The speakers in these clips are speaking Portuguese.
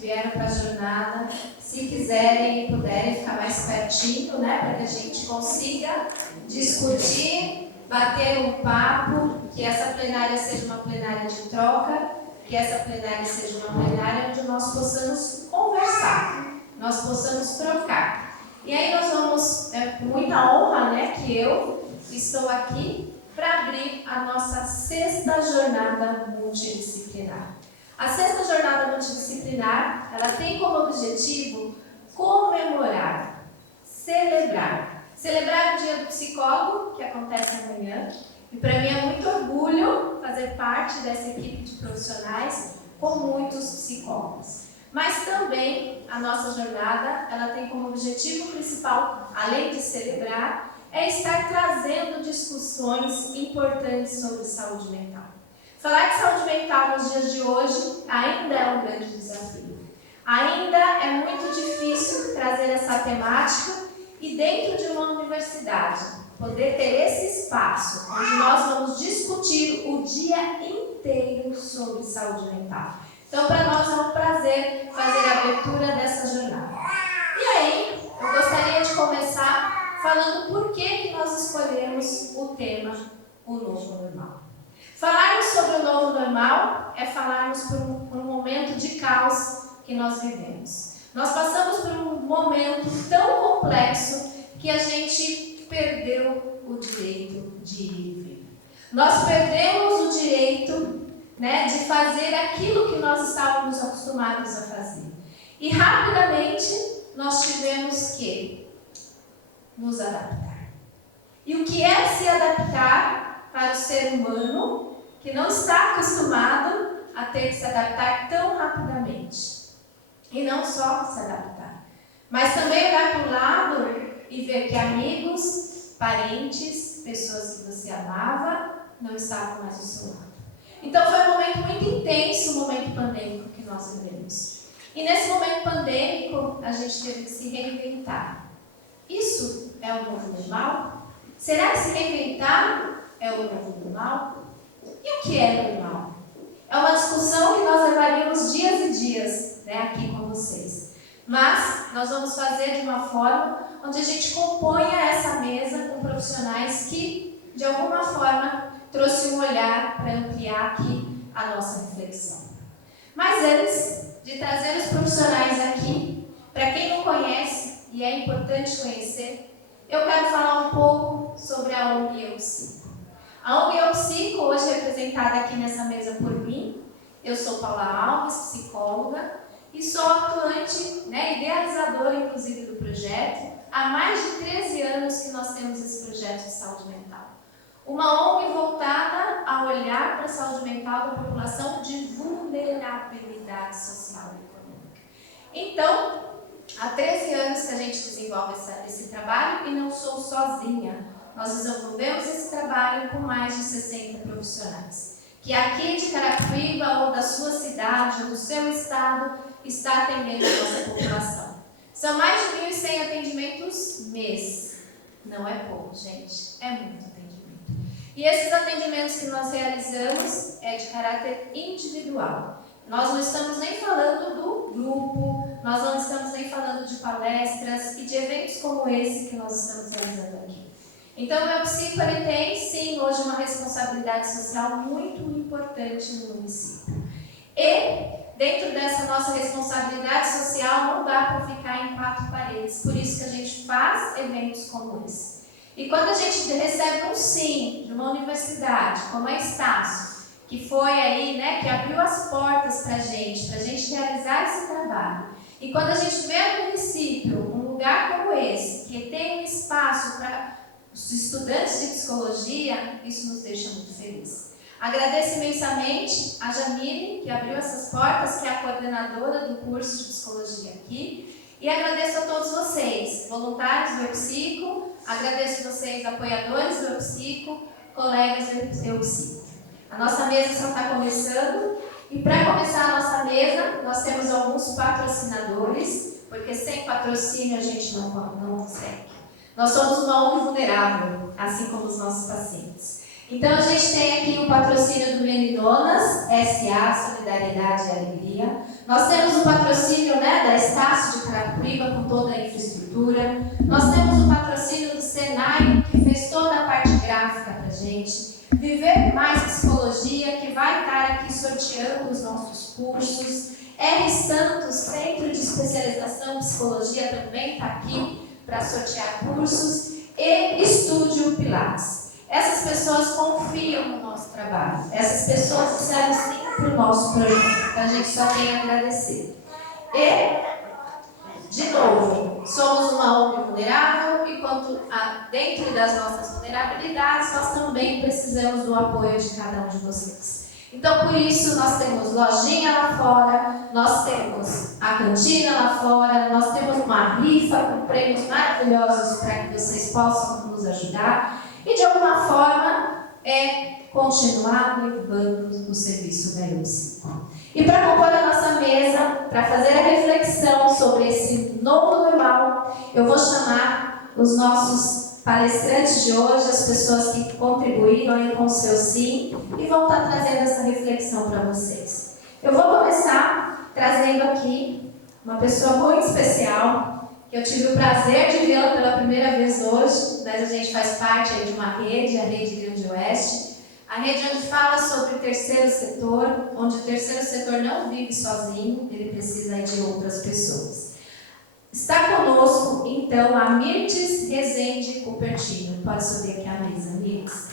Vieram para a jornada, se quiserem e puderem ficar mais pertinho, né, para que a gente consiga discutir, bater um papo, que essa plenária seja uma plenária de troca, que essa plenária seja uma plenária onde nós possamos conversar, nós possamos trocar. E aí nós vamos, com muita honra, né, que eu estou aqui para abrir a nossa 6ª jornada multidisciplinar. A 6ª jornada multidisciplinar, ela tem como objetivo comemorar, celebrar. Celebrar o Dia do Psicólogo, que acontece amanhã. E para mim é muito orgulho fazer parte dessa equipe de profissionais com muitos psicólogos. Mas também a nossa jornada, ela tem como objetivo principal, além de celebrar, é estar trazendo discussões importantes sobre saúde mental. Falar de saúde mental nos dias de hoje ainda é um grande desafio. Ainda é muito difícil trazer essa temática e dentro de uma universidade, poder ter esse espaço onde nós vamos discutir o dia inteiro sobre saúde mental. Então, para nós é um prazer fazer a abertura dessa jornada. E aí, eu gostaria de começar falando por que nós escolhemos o tema O Novo Normal. Falarmos sobre o novo normal é falarmos por um momento de caos que nós vivemos. Nós passamos por um momento tão complexo que a gente perdeu o direito de ir e vir. Nós perdemos o direito, né, de fazer aquilo que nós estávamos acostumados a fazer. E rapidamente nós tivemos que nos adaptar. E o que é se adaptar para o ser humano que não está acostumado a ter que se adaptar tão rapidamente? E não só se adaptar, mas também olhar para o lado e ver que amigos, parentes, pessoas que você amava, não estavam mais do seu lado. Então foi um momento muito intenso, o momento pandêmico que nós vivemos. E nesse momento pandêmico, a gente teve que se reinventar. Isso é o novo normal? Será que se reinventar é o novo normal? E o que é normal? É uma discussão que nós levaríamos dias e dias, né, aqui com vocês. Mas nós vamos fazer de uma forma onde a gente componha essa mesa com profissionais que, de alguma forma, trouxe um olhar para ampliar aqui a nossa reflexão. Mas antes de trazer os profissionais aqui, para quem não conhece, e é importante conhecer, eu quero falar um pouco sobre a ONG Eu Psico. A ONG Eu Psico, hoje representada aqui nessa mesa por mim. Eu sou Paula Alves, psicóloga, e sou atuante, né, idealizadora, inclusive, do projeto. Há mais de 13 anos que nós temos esse projeto de saúde mental. Uma ONG voltada a olhar para a saúde mental da população de vulnerabilidade social e econômica. Então, há 13 anos que a gente desenvolve esse trabalho e não sou sozinha. Nós desenvolvemos esse trabalho com mais de 60 profissionais, que aqui de Carapicuíba ou da sua cidade ou do seu estado está atendendo a nossa população. São mais de 1.100 atendimentos mês. Não é pouco, gente. É muito atendimento. E esses atendimentos que nós realizamos é de caráter individual. Nós não estamos nem falando do grupo, nós não estamos nem falando de palestras e de eventos como esse que nós estamos realizando aqui. Então, o Eu Psico tem, sim, hoje uma responsabilidade social muito importante no município. E, dentro dessa nossa responsabilidade social, não dá para ficar em 4 paredes. Por isso que a gente faz eventos como esse. E quando a gente recebe um sim de uma universidade, como a Estácio, que foi aí, né, que abriu as portas para a gente realizar esse trabalho. E quando a gente vê no município um lugar como esse, que tem um espaço para os estudantes de psicologia, isso nos deixa muito felizes. Agradeço imensamente a Jamile, que abriu essas portas, que é a coordenadora do curso de psicologia aqui, e agradeço a todos vocês, voluntários do Eu Psico, agradeço vocês, apoiadores do Eu Psico, colegas do Eu Psico. A nossa mesa só está começando, e para começar a nossa mesa, nós temos alguns patrocinadores. porque sem patrocínio a gente não consegue. Nós somos uma ONG vulnerável, assim como os nossos pacientes. Então a gente tem aqui o patrocínio do Meninonas, SA, Solidariedade e Alegria. Nós temos o patrocínio, da Estácio de Carapicuíba com toda a infraestrutura. Nós temos o patrocínio do Senai, que fez toda a parte gráfica para a gente. Viver Mais Psicologia, que vai estar aqui sorteando os nossos cursos. R. Santos, Centro de Especialização em Psicologia, também está aqui para sortear cursos. E Estúdio Pilates. Essas pessoas confiam no nosso trabalho. Essas pessoas disseram sim para o nosso projeto. Então a gente só tem a agradecer. E, de novo, somos uma ONG vulnerável e dentro das nossas vulnerabilidades, nós também precisamos do apoio de cada um de vocês. Então, por isso, nós temos lojinha lá fora, nós temos a cantina lá fora, nós temos uma rifa com prêmios maravilhosos para que vocês possam nos ajudar. E, de alguma forma, continuar levando o serviço da EUPSI. E para compor a nossa mesa, para fazer a reflexão sobre esse novo normal, eu vou chamar os nossos palestrantes de hoje, as pessoas que contribuíram aí com o seu sim, e vão estar trazendo essa reflexão para vocês. Eu vou começar trazendo aqui uma pessoa muito especial, que eu tive o prazer de vê-la pela primeira vez hoje, mas a gente faz parte aí de uma rede, a Rede Grande Oeste, a rede onde fala sobre o terceiro setor, onde o terceiro setor não vive sozinho, ele precisa aí de outras pessoas. Está conosco, então, a Mirtes Rezende Cupertino. Pode subir aqui a mesa, Mirtes.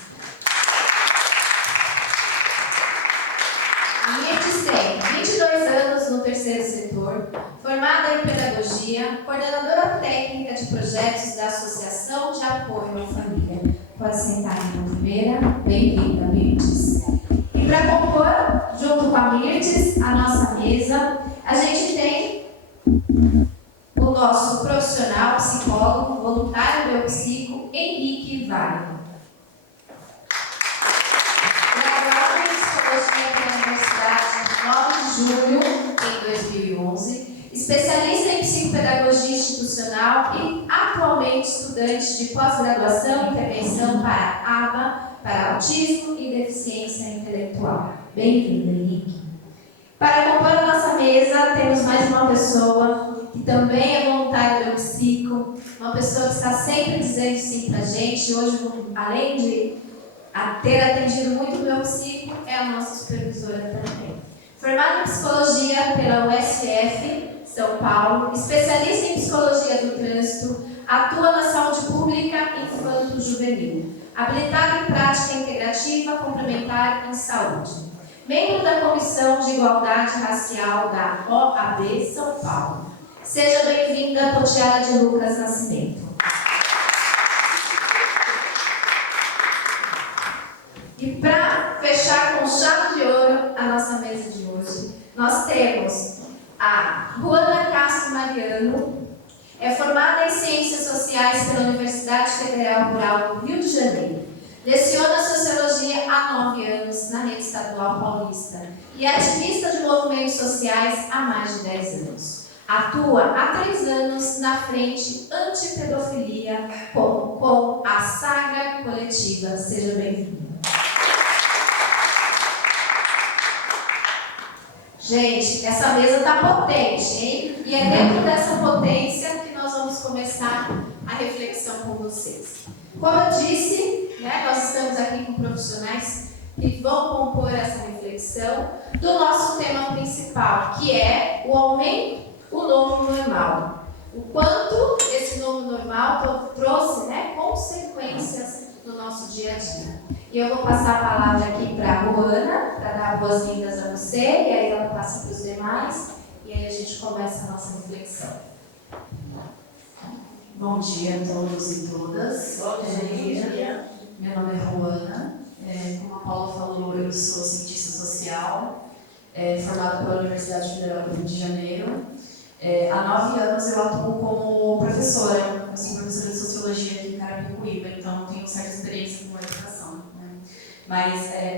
A Mirtes tem 22 anos no terceiro setor, formada em pedagogia, coordenadora técnica de projetos da Associação de Apoio à Família. Pode sentar aqui na primeira. Bem-vinda, Mirtes. E para compor, junto com a Mirtes, a nossa mesa, a gente tem o nosso profissional, psicólogo, voluntário do EUPSICO, Henrique Wagner. Graduado em Psicologia pela Universidade 9 de julho, em 2011, especialista em psicopedagogia institucional e atualmente estudante de pós-graduação e intervenção para ABA, para autismo e deficiência intelectual. Bem-vindo, Henrique. Para compor a nossa mesa, temos mais uma pessoa que também é voluntária do EUPSICO, uma pessoa que está sempre dizendo sim para a gente. Hoje, além de ter atendido muito no EUPSICO, é a nossa supervisora também. Formada em Psicologia pela USF, São Paulo, especialista em Psicologia do Trânsito, atua na saúde pública infanto-juvenil, habilitada em prática integrativa complementar em saúde. Membro da Comissão de Igualdade Racial da OAB São Paulo. Seja bem-vinda, Totiara de Lucas Nascimento. E para fechar com chave de ouro a nossa mesa de hoje, nós temos a Juana Castro Mariano, é formada em Ciências Sociais pela Universidade Federal Rural do Rio de Janeiro. Leciona Sociologia há 9 anos na Rede Estadual Paulista e é ativista de movimentos sociais há mais de 10 anos. Atua há 3 anos na frente antipedofilia com a Saga Coletiva. Seja bem-vinda. Gente, essa mesa está potente, hein? E é dentro dessa potência que nós vamos começar a reflexão com vocês. Como eu disse, nós estamos aqui com profissionais que vão compor essa reflexão do nosso tema principal, que é o aumento, o novo normal. O quanto esse novo normal trouxe consequências no nosso dia a dia. E eu vou passar a palavra aqui para a Juana, para dar boas-vindas a você, e aí ela passa para os demais, e aí a gente começa a nossa reflexão. Bom dia a todos e todas. Bom dia. Meu nome é Juana. Como a Paula falou, eu sou cientista social, formada pela Universidade Federal do Rio de Janeiro. Há 9 anos eu atuo como professora. Eu sou professora de Sociologia aqui em Carapicuíba, então tenho certa experiência com a educação. Mas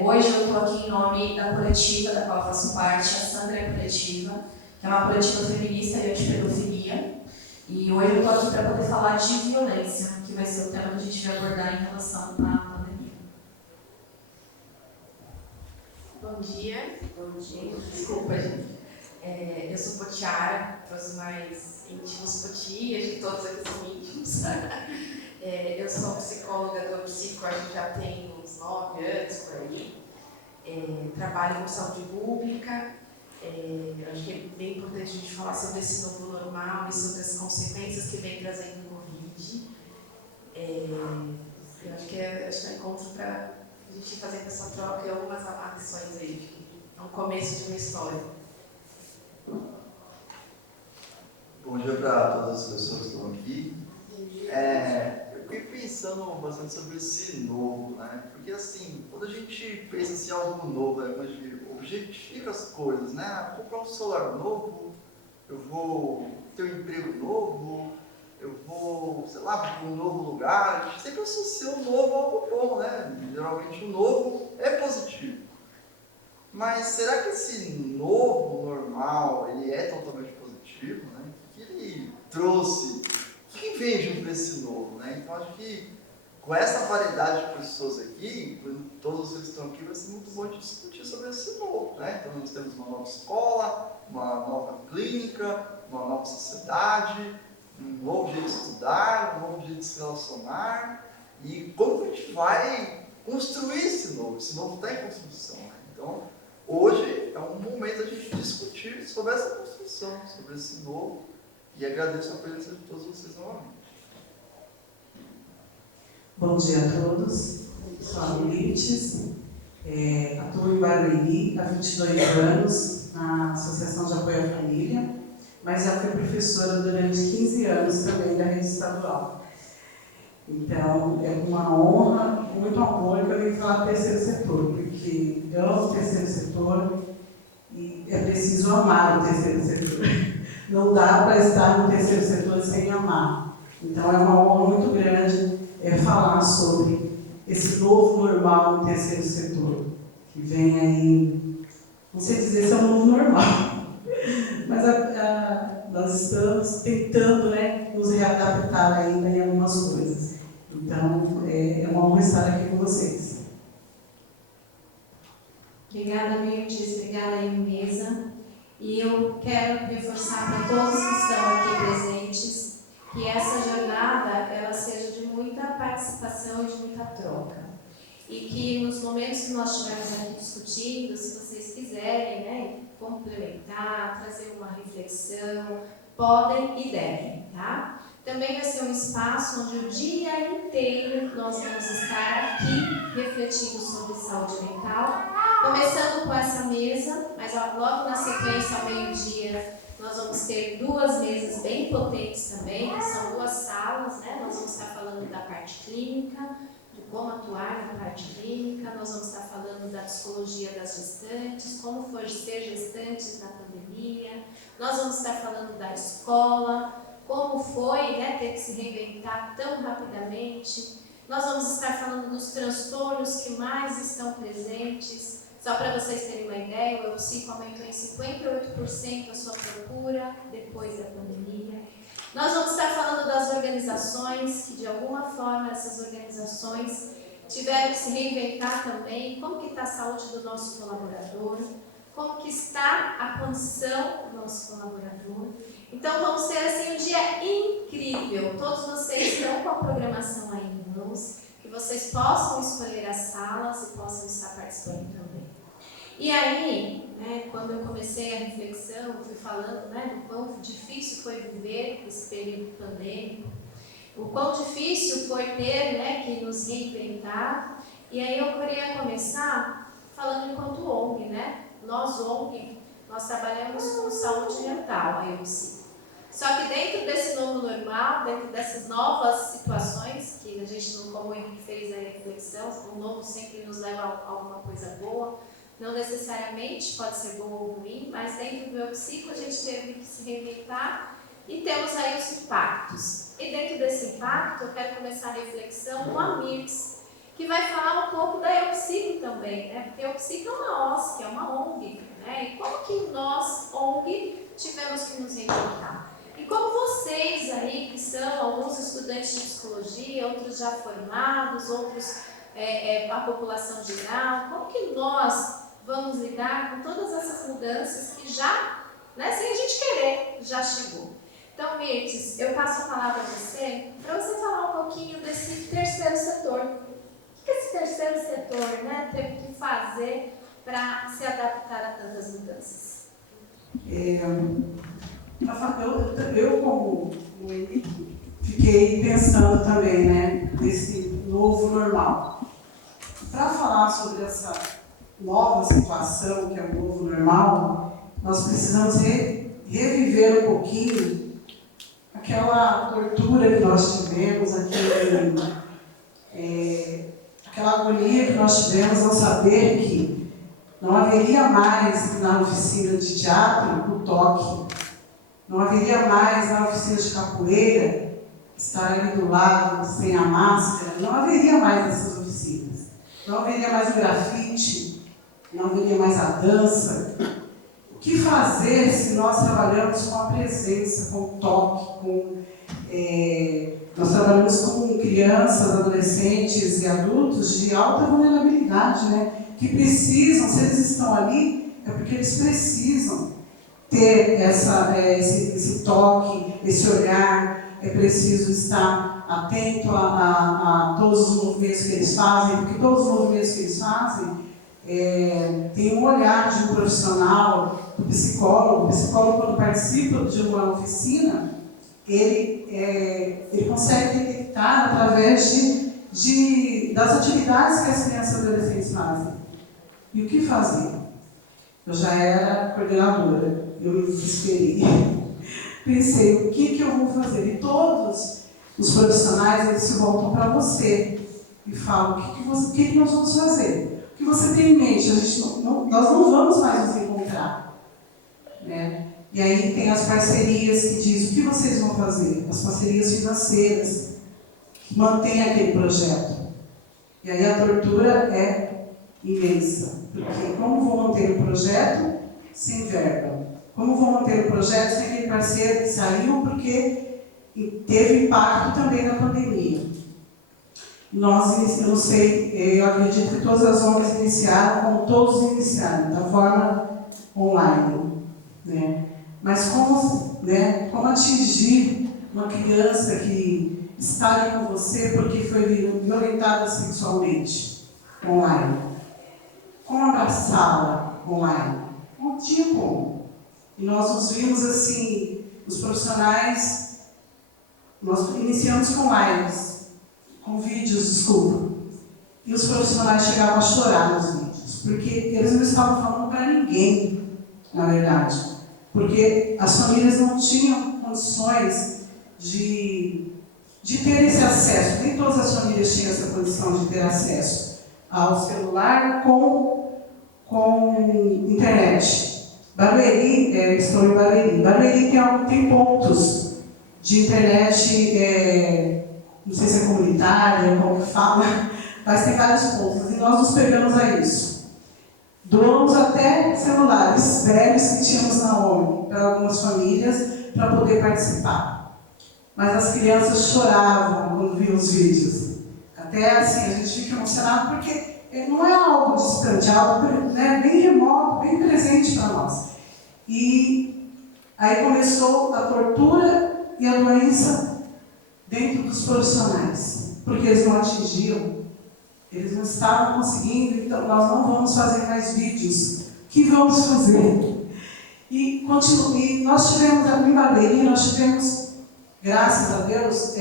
hoje eu estou aqui em nome da coletiva da qual eu faço parte, a Sandra Coletiva, que é uma coletiva feminista e antipedofilia. pandemia. E hoje eu estou aqui para poder falar de violência, que vai ser o tema que a gente vai abordar em relação à pandemia. Bom dia. Desculpa, gente. Eu sou Potiara, para os mais íntimos Poti, acho que todos aqui são íntimos. Eu sou psicóloga do Psico, acho que já tem uns 9 anos por aí. Trabalho com saúde pública. Acho que é bem importante a gente falar sobre esse novo normal e sobre as consequências que vem trazendo o Covid. Eu acho que é um encontro para a gente fazer essa troca e algumas lições aí. É um começo de uma história. Bom dia para todas as pessoas que estão aqui. Eu fiquei pensando bastante sobre esse novo, né? Porque assim, quando a gente pensa assim, algo novo, né? Quando a gente objetifica as coisas, né? Vou comprar um celular novo, eu vou ter um emprego novo, eu vou, sei lá, para um novo lugar. A gente sempre associa o novo a algo bom, né? Geralmente o novo é positivo. Mas será que esse novo normal, ele é totalmente positivo, né? O que ele trouxe? O que vem junto desse novo, né? Então, acho que com essa variedade de pessoas aqui, todos vocês que estão aqui, vai ser muito bom de discutir sobre esse novo, né? Então, nós temos uma nova escola, uma nova clínica, uma nova sociedade, um novo jeito de estudar, um novo jeito de se relacionar. E como a gente vai construir esse novo? Esse novo está em construção, né? Então, hoje é um momento a gente discutir sobre essa construção, sobre esse novo, e agradeço a presença de todos vocês novamente. Bom dia a todos, sou a Milites, atuo em Barueri há 22 anos na Associação de Apoio à Família, mas já fui professora durante 15 anos também da rede estadual. Então, é uma honra, muito amor que eu venho falar do terceiro setor, porque eu amo o terceiro setor e é preciso amar o terceiro setor. Não dá para estar no terceiro setor sem amar. Então, é uma honra muito grande falar sobre esse novo normal no terceiro setor, que vem aí, não sei dizer se é um novo normal, mas nós estamos tentando, né, nos readaptar ainda em algumas coisas. Então, é uma honra estar aqui com vocês. Obrigada, Mirtes, obrigada aí, mesa. E eu quero reforçar para todos que estão aqui presentes que essa jornada ela seja de muita participação e de muita troca. E que nos momentos que nós estivermos aqui discutindo, se vocês quiserem, né, complementar, trazer uma reflexão, podem e devem, tá? Também vai ser um espaço onde o dia inteiro nós vamos estar aqui refletindo sobre saúde mental, começando com essa mesa, mas logo na sequência, ao meio-dia, nós vamos ter 2 mesas bem potentes também, que são 2 salas, né? Nós vamos estar falando da parte clínica, de como atuar na parte clínica, nós vamos estar falando da psicologia das gestantes, como foi ser gestantes na pandemia, nós vamos estar falando da escola, como foi, né, ter que se reinventar tão rapidamente. Nós vamos estar falando dos transtornos que mais estão presentes. Só para vocês terem uma ideia, o Eupsico aumentou em 58% a sua procura depois da pandemia. Nós vamos estar falando das organizações, que de alguma forma essas organizações tiveram que se reinventar também, como que está a saúde do nosso colaborador, como que está a condição do nosso colaborador. Então vamos ter assim um dia incrível. Todos vocês estão com a programação aí em mãos, que vocês possam escolher as salas e possam estar participando também. E aí, né, quando eu comecei a reflexão, eu fui falando, né, do quão difícil foi viver esse período pandêmico, o quão difícil foi ter, né, que nos reinventar. E aí eu queria começar falando enquanto ONG, né? Nós ONG, nós trabalhamos com saúde mental, a EUPSI. Só que dentro desse novo normal, dentro dessas novas situações, que a gente, como o Henrique fez a reflexão, o novo sempre nos leva a alguma coisa boa, não necessariamente pode ser bom ou ruim, mas dentro do EUPSICO a gente teve que se reinventar e temos aí os impactos. E dentro desse impacto eu quero começar a reflexão com a Mirtes, que vai falar um pouco da EUPSICO também, né? Porque a EUPSICO é uma OSC, é uma ONG, né? E como que nós, ONG, tivemos que nos reinventar? E como vocês aí, que são alguns estudantes de psicologia, outros já formados, outros a população geral, como que nós vamos lidar com todas essas mudanças que já, né, sem a gente querer, já chegou? Então, Mirtes, eu passo a palavra a você, para você falar um pouquinho desse terceiro setor. O que esse terceiro setor, né, teve que fazer para se adaptar a tantas mudanças? Eu como fiquei pensando também, né, nesse novo normal. Para falar sobre essa nova situação que é o novo normal, nós precisamos reviver um pouquinho aquela tortura que nós tivemos, aquela agonia que nós tivemos ao saber que não haveria mais na oficina de teatro o toque, não haveria mais na oficina de capoeira estar ali do lado sem a máscara, não haveria mais essas oficinas, não haveria mais o grafite, não haveria mais a dança. O que fazer se nós trabalhamos com a presença, com o toque, nós trabalhamos com crianças, adolescentes e adultos de alta vulnerabilidade, né? Que precisam, se eles estão ali, é porque eles precisam ter esse toque, esse olhar, é preciso estar atento a todos os movimentos que eles fazem, porque todos os movimentos que eles fazem tem um olhar de um profissional, do psicólogo. O psicólogo, quando participa de uma oficina, ele consegue detectar através das atividades que as crianças e adolescentes fazem. E o que fazer? Eu já era coordenadora, eu me desesperei. Pensei, o que eu vou fazer? E todos os profissionais, eles se voltam para você e falam, o que nós vamos fazer? O que você tem em mente? Nós não vamos mais nos encontrar. Né? E aí tem as parcerias que dizem, o que vocês vão fazer? As parcerias financeiras, que mantêm aquele projeto. E aí a tortura é imensa. Porque como vou manter o projeto sem verba? Como vou manter o projeto sem aquele parceiro que saiu porque teve impacto também na pandemia? Eu não sei, eu acredito que todas as ONGs iniciaram, como todos iniciaram, da forma online. Né? Mas como atingir uma criança que está ali com você porque foi violentada sexualmente online? Como abraçá-la online? Não tinha como. E nós nos vimos assim, os profissionais, nós iniciamos com lives, com vídeos, desculpa. E os profissionais chegavam a chorar nos vídeos, porque eles não estavam falando para ninguém, na verdade. Porque as famílias não tinham condições de ter esse acesso. Nem todas as famílias tinham essa condição de ter acesso ao celular com internet. Barueri, estou em Barueri. Barueri tem pontos de internet, não sei se é comunitária, como que fala, mas tem vários pontos. E nós nos pegamos a isso. Doamos até celulares velhos que tínhamos na ONG para algumas famílias para poder participar. Mas as crianças choravam quando viam os vídeos. Até assim, a gente fica emocionado porque não é algo distante, é algo, né, bem remoto, bem presente para nós. E aí começou a tortura e a doença dentro dos profissionais, porque eles não atingiam, eles não estavam conseguindo, então nós não vamos fazer mais vídeos. O que vamos fazer? E nós tivemos em Barueri, graças a Deus,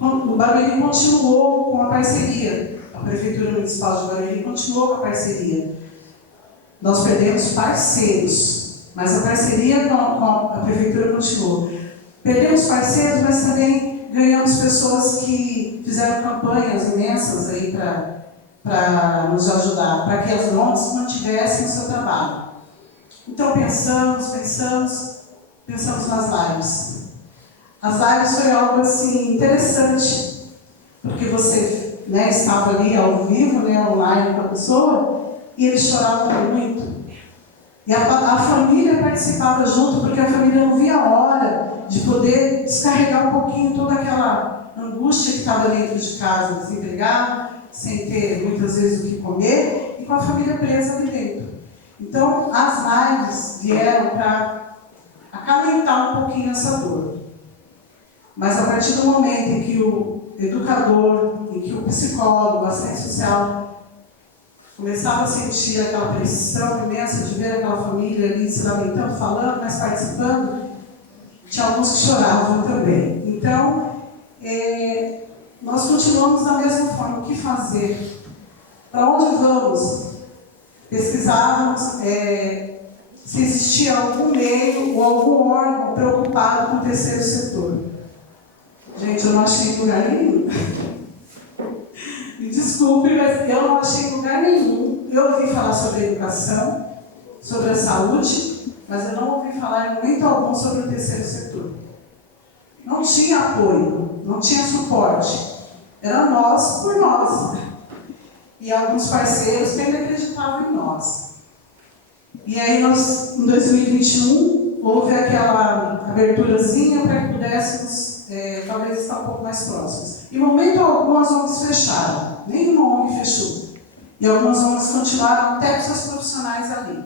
o Barueri continuou com a parceria. A Prefeitura Municipal de Barueri continuou com a parceria. Nós perdemos parceiros, mas a parceria com a Prefeitura continuou. Perdemos parceiros, mas também ganhamos pessoas que fizeram campanhas imensas aí para nos ajudar, para que as ONGs mantivessem o seu trabalho. Então pensamos nas lives. As lives foi algo assim interessante, porque você, né, estava ali ao vivo, né, online com a pessoa, e eles choravam muito. E a família participava junto, porque a família não via a hora de poder descarregar um pouquinho toda aquela angústia que estava dentro de casa, desempregado, sem ter muitas vezes o que comer, e com a família presa ali dentro. Então, as lives vieram para acalentar um pouquinho essa dor. Mas a partir do momento em que o educador, em que o psicólogo, a assistente social começava a sentir aquela pressão imensa de ver aquela família ali se lamentando, falando, mas participando, tinha alguns que choravam também. Então, nós continuamos da mesma forma. O que fazer? Para onde vamos? Pesquisávamos se existia algum meio ou algum órgão preocupado com o terceiro setor. Gente, eu não achei lugar nenhum. Me desculpe, mas eu não achei lugar nenhum. Eu ouvi falar sobre a educação, sobre a saúde, mas eu não ouvi falar em momento algum sobre o terceiro setor. Não tinha apoio, não tinha suporte. Era nós por nós. E alguns parceiros que ainda acreditavam em nós. E aí nós, em 2021, houve aquela aberturazinha para que pudéssemos, talvez, estar um pouco mais próximos. Em momento algum, as ONGs fecharam. Nenhuma ONG fechou. E algumas ONGs continuaram até com seus profissionais ali,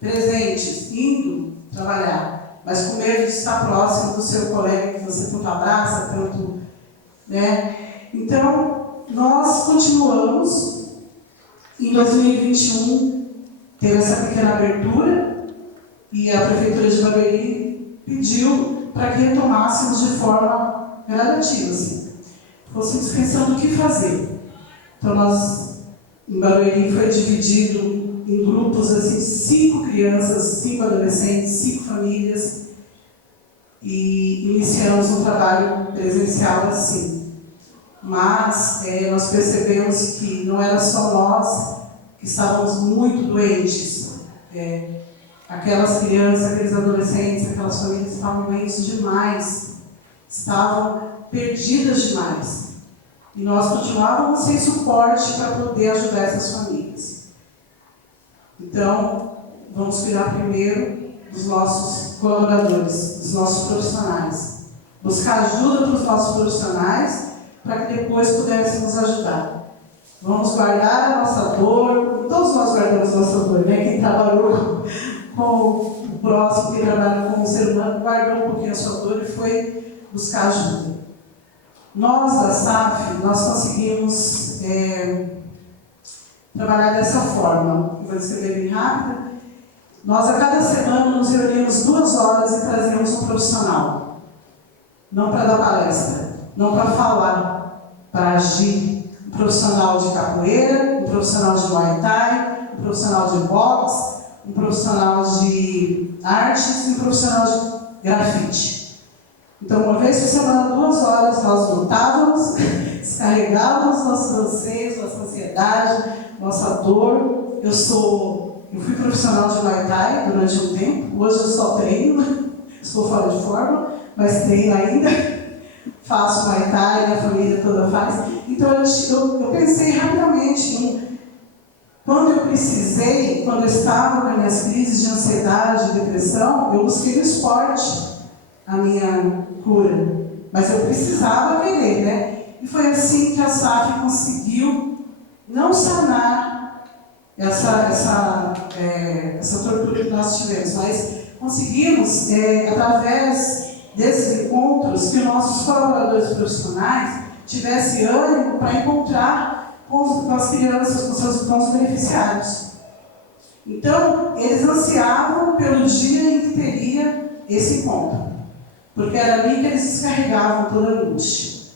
presentes, indo trabalhar, mas com medo de estar próximo do seu colega que você tanto abraça, tanto, né? Então, nós continuamos. Em 2021, teve essa pequena abertura e a Prefeitura de Barueri pediu para que retomássemos de forma gradativa, assim. Fôssemos pensando o que fazer. Então, nós, em Barueri, foi dividido em grupos, assim, 5 crianças, 5 adolescentes, 5 famílias, e iniciamos um trabalho presencial assim. Mas nós percebemos que não era só nós que estávamos muito doentes. Aquelas crianças, aqueles adolescentes, aquelas famílias estavam doentes demais, estavam perdidas demais. E nós continuávamos sem suporte para poder ajudar essas famílias. Então, vamos cuidar primeiro dos nossos colaboradores, dos nossos profissionais. Buscar ajuda para os nossos profissionais, para que depois pudéssemos ajudar. Vamos guardar a nossa dor, todos nós guardamos a nossa dor, né? Quem trabalhou com o próximo, quem trabalha com o ser humano, guardou um pouquinho a sua dor e foi buscar ajuda. Nós, da SAF, nós conseguimos trabalhar dessa forma. Vou escrever bem rápido. Nós, a cada semana, nos reunimos 2 horas e trazemos um profissional. Não para dar palestra, não para falar, para agir. Um profissional de capoeira, um profissional de Muay Thai, um profissional de boxe, um profissional de artes e um profissional de grafite. Então, uma vez por semana, 2 horas, nós lutávamos, descarregávamos nossos anseios, nossa ansiedade, nossa dor. Eu fui profissional de Muay Thai durante um tempo, hoje eu só treino, estou fora de forma, mas treino ainda. Faço Muay Thai, minha família toda faz. Então eu pensei rapidamente quando eu precisei, quando eu estava nas minhas crises de ansiedade e depressão, eu busquei no esporte a minha cura. Mas eu precisava querer, né? E foi assim que a SAF conseguiu não sanar essa tortura que nós tivemos, mas conseguimos, através desses encontros, que nossos colaboradores profissionais tivessem ânimo para encontrar com as crianças, com os beneficiários. Então, eles ansiavam pelo dia em que teria esse encontro, porque era ali que eles descarregavam toda a angústia.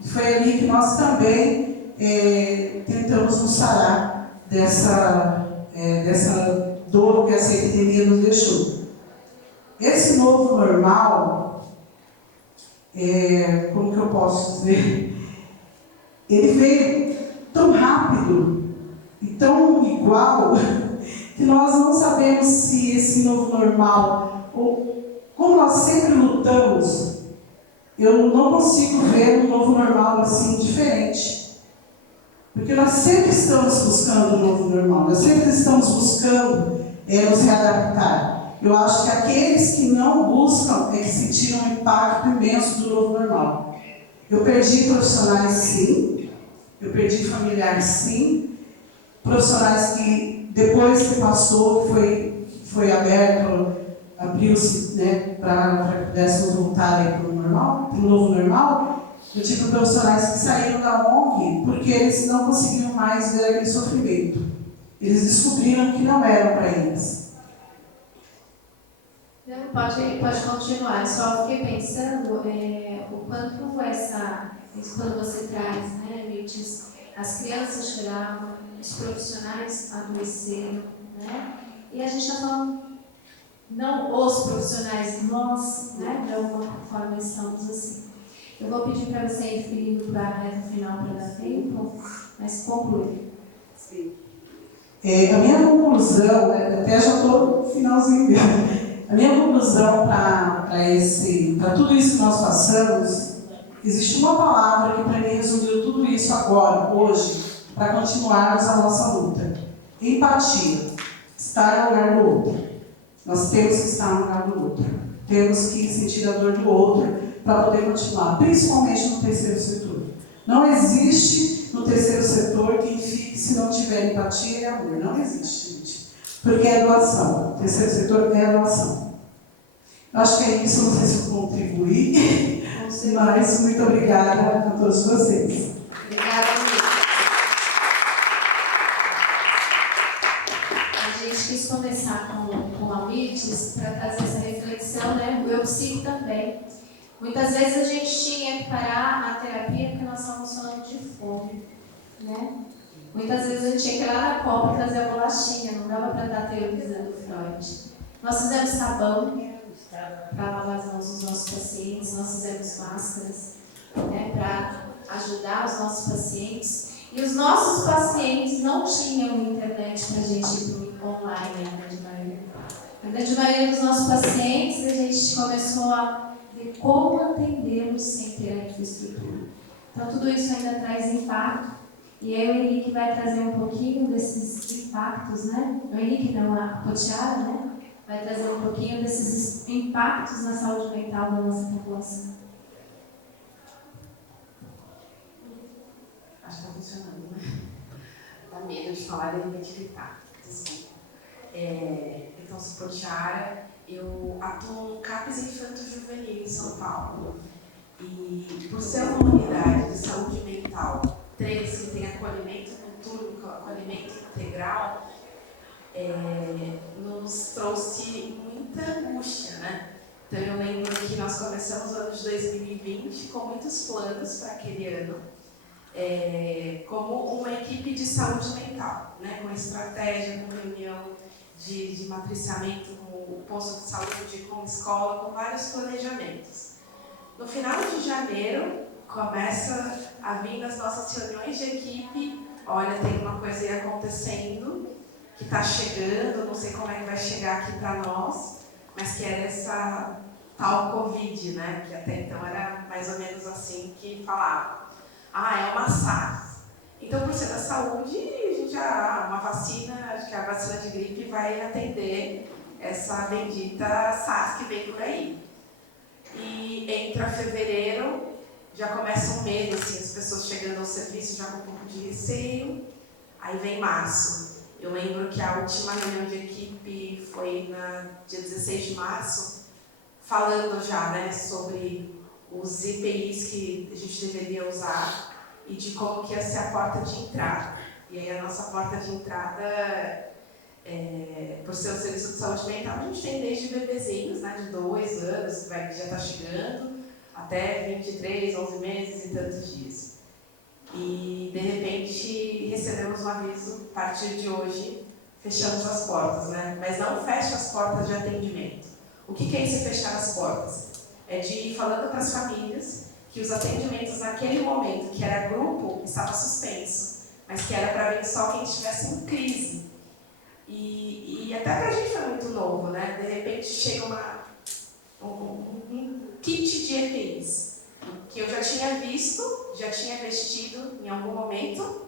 E foi ali que nós também tentamos nos sarar dessa dor que essa epidemia nos deixou. Esse novo normal, como que eu posso dizer? Ele veio tão rápido e tão igual que nós não sabemos se esse novo normal, ou como nós sempre lutamos, eu não consigo ver um novo normal assim diferente. Porque nós sempre estamos buscando um novo normal, nós sempre estamos buscando nos readaptar. Eu acho que aqueles que não buscam é que sentiram um impacto imenso do novo normal. Eu perdi profissionais, sim. Eu perdi familiares, sim. Profissionais que, depois que passou, foi aberto, abriu-se, né, para que pudéssemos voltar para o normal, para o novo normal. Eu tive profissionais que saíram da ONG porque eles não conseguiam mais ver aquele sofrimento. Eles descobriram que não eram para eles. Não, pode continuar. Eu só fiquei pensando o quanto quando você traz, né, Lites, as crianças choravam, os profissionais adoeceram, né? E a gente está falando, não os profissionais, nós, né, de alguma forma estamos assim. Eu vou pedir para você ir indo para a reta final para dar tempo, mas conclui. Sim. A minha conclusão, até já estou no finalzinho mesmo. A minha conclusão para tudo isso que nós passamos, existe uma palavra que para mim resumiu tudo isso agora, hoje, para continuarmos a nossa luta. Empatia. Estar no lugar do outro. Nós temos que estar no lugar do outro. Temos que sentir a dor do outro para poder continuar, principalmente no terceiro setor. Não existe no terceiro setor quem fique se não tiver empatia e amor. Não existe, gente. Porque é doação. O terceiro setor é doação. Eu acho que é isso, não sei se eu contribuí, mas muito obrigada a todos vocês. Obrigada, Luiz. A gente quis começar com a Lites para trazer essa reflexão, né? O Eupsico também. Muitas vezes a gente tinha que parar a terapia porque nós estávamos falando de fome, né? Muitas vezes a gente tinha que ir lá na Copa e trazer a bolachinha, não dava para estar teorizando Freud. Nós fizemos sabão para lavar as mãos dos nossos pacientes, nós fizemos máscaras, né, para ajudar os nossos pacientes. E os nossos pacientes não tinham internet para a gente ir para o online, a grande maioria. A grande maioria dos nossos pacientes, a gente começou a ver como atendê-los sem ter a infraestrutura. Então, tudo isso ainda traz impacto. E aí o Henrique vai trazer um pouquinho desses impactos, né? O Henrique não, a Potiara, né? Vai trazer um pouquinho desses impactos na saúde mental da nossa população. Acho que está funcionando, né? Dá medo de falar e de repente gritar. Desculpa. Então, sou Potiara, eu atuo no CAPES Infanto-Juvenil em São Paulo. E por ser uma unidade de saúde mental 3, que tem acolhimento noturno, acolhimento integral, nos trouxe muita angústia, né? Então eu lembro que nós começamos o ano de 2020 com muitos planos para aquele ano, como uma equipe de saúde mental, né? Com estratégia, com reunião de matriciamento com o posto de saúde, com escola, com vários planejamentos. No final de janeiro, começa a vir nas nossas reuniões de equipe, olha, tem uma coisa aí acontecendo, que está chegando, não sei como é que vai chegar aqui para nós, mas que era essa tal Covid, né? Que até então era mais ou menos assim que falava. É uma SARS. Então, por ser da saúde, a gente uma vacina, acho que a vacina de gripe vai atender essa bendita SARS que vem por aí. E entra fevereiro, já começa um medo, assim, as pessoas chegando ao serviço já com um pouco de receio. Aí vem março. Eu lembro que a última reunião de equipe foi no dia 16 de março, falando já, né, sobre os EPIs que a gente deveria usar e de como que ia ser a porta de entrada. E aí a nossa porta de entrada, por ser o serviço de saúde mental, a gente tem desde bebezinhos, né, de 2 anos, que já está chegando, até 23, 11 meses e tantos dias. E, de repente, recebemos um aviso, a partir de hoje, fechamos as portas, né? Mas não fecha as portas de atendimento. O que é isso, fechar as portas? É de ir falando para as famílias que os atendimentos naquele momento, que era grupo, estava suspenso, mas que era para vir só quem estivesse em crise. E até para a gente foi muito novo, né? De repente chega um kit de EPIs, que eu já tinha visto, já tinha vestido em algum momento,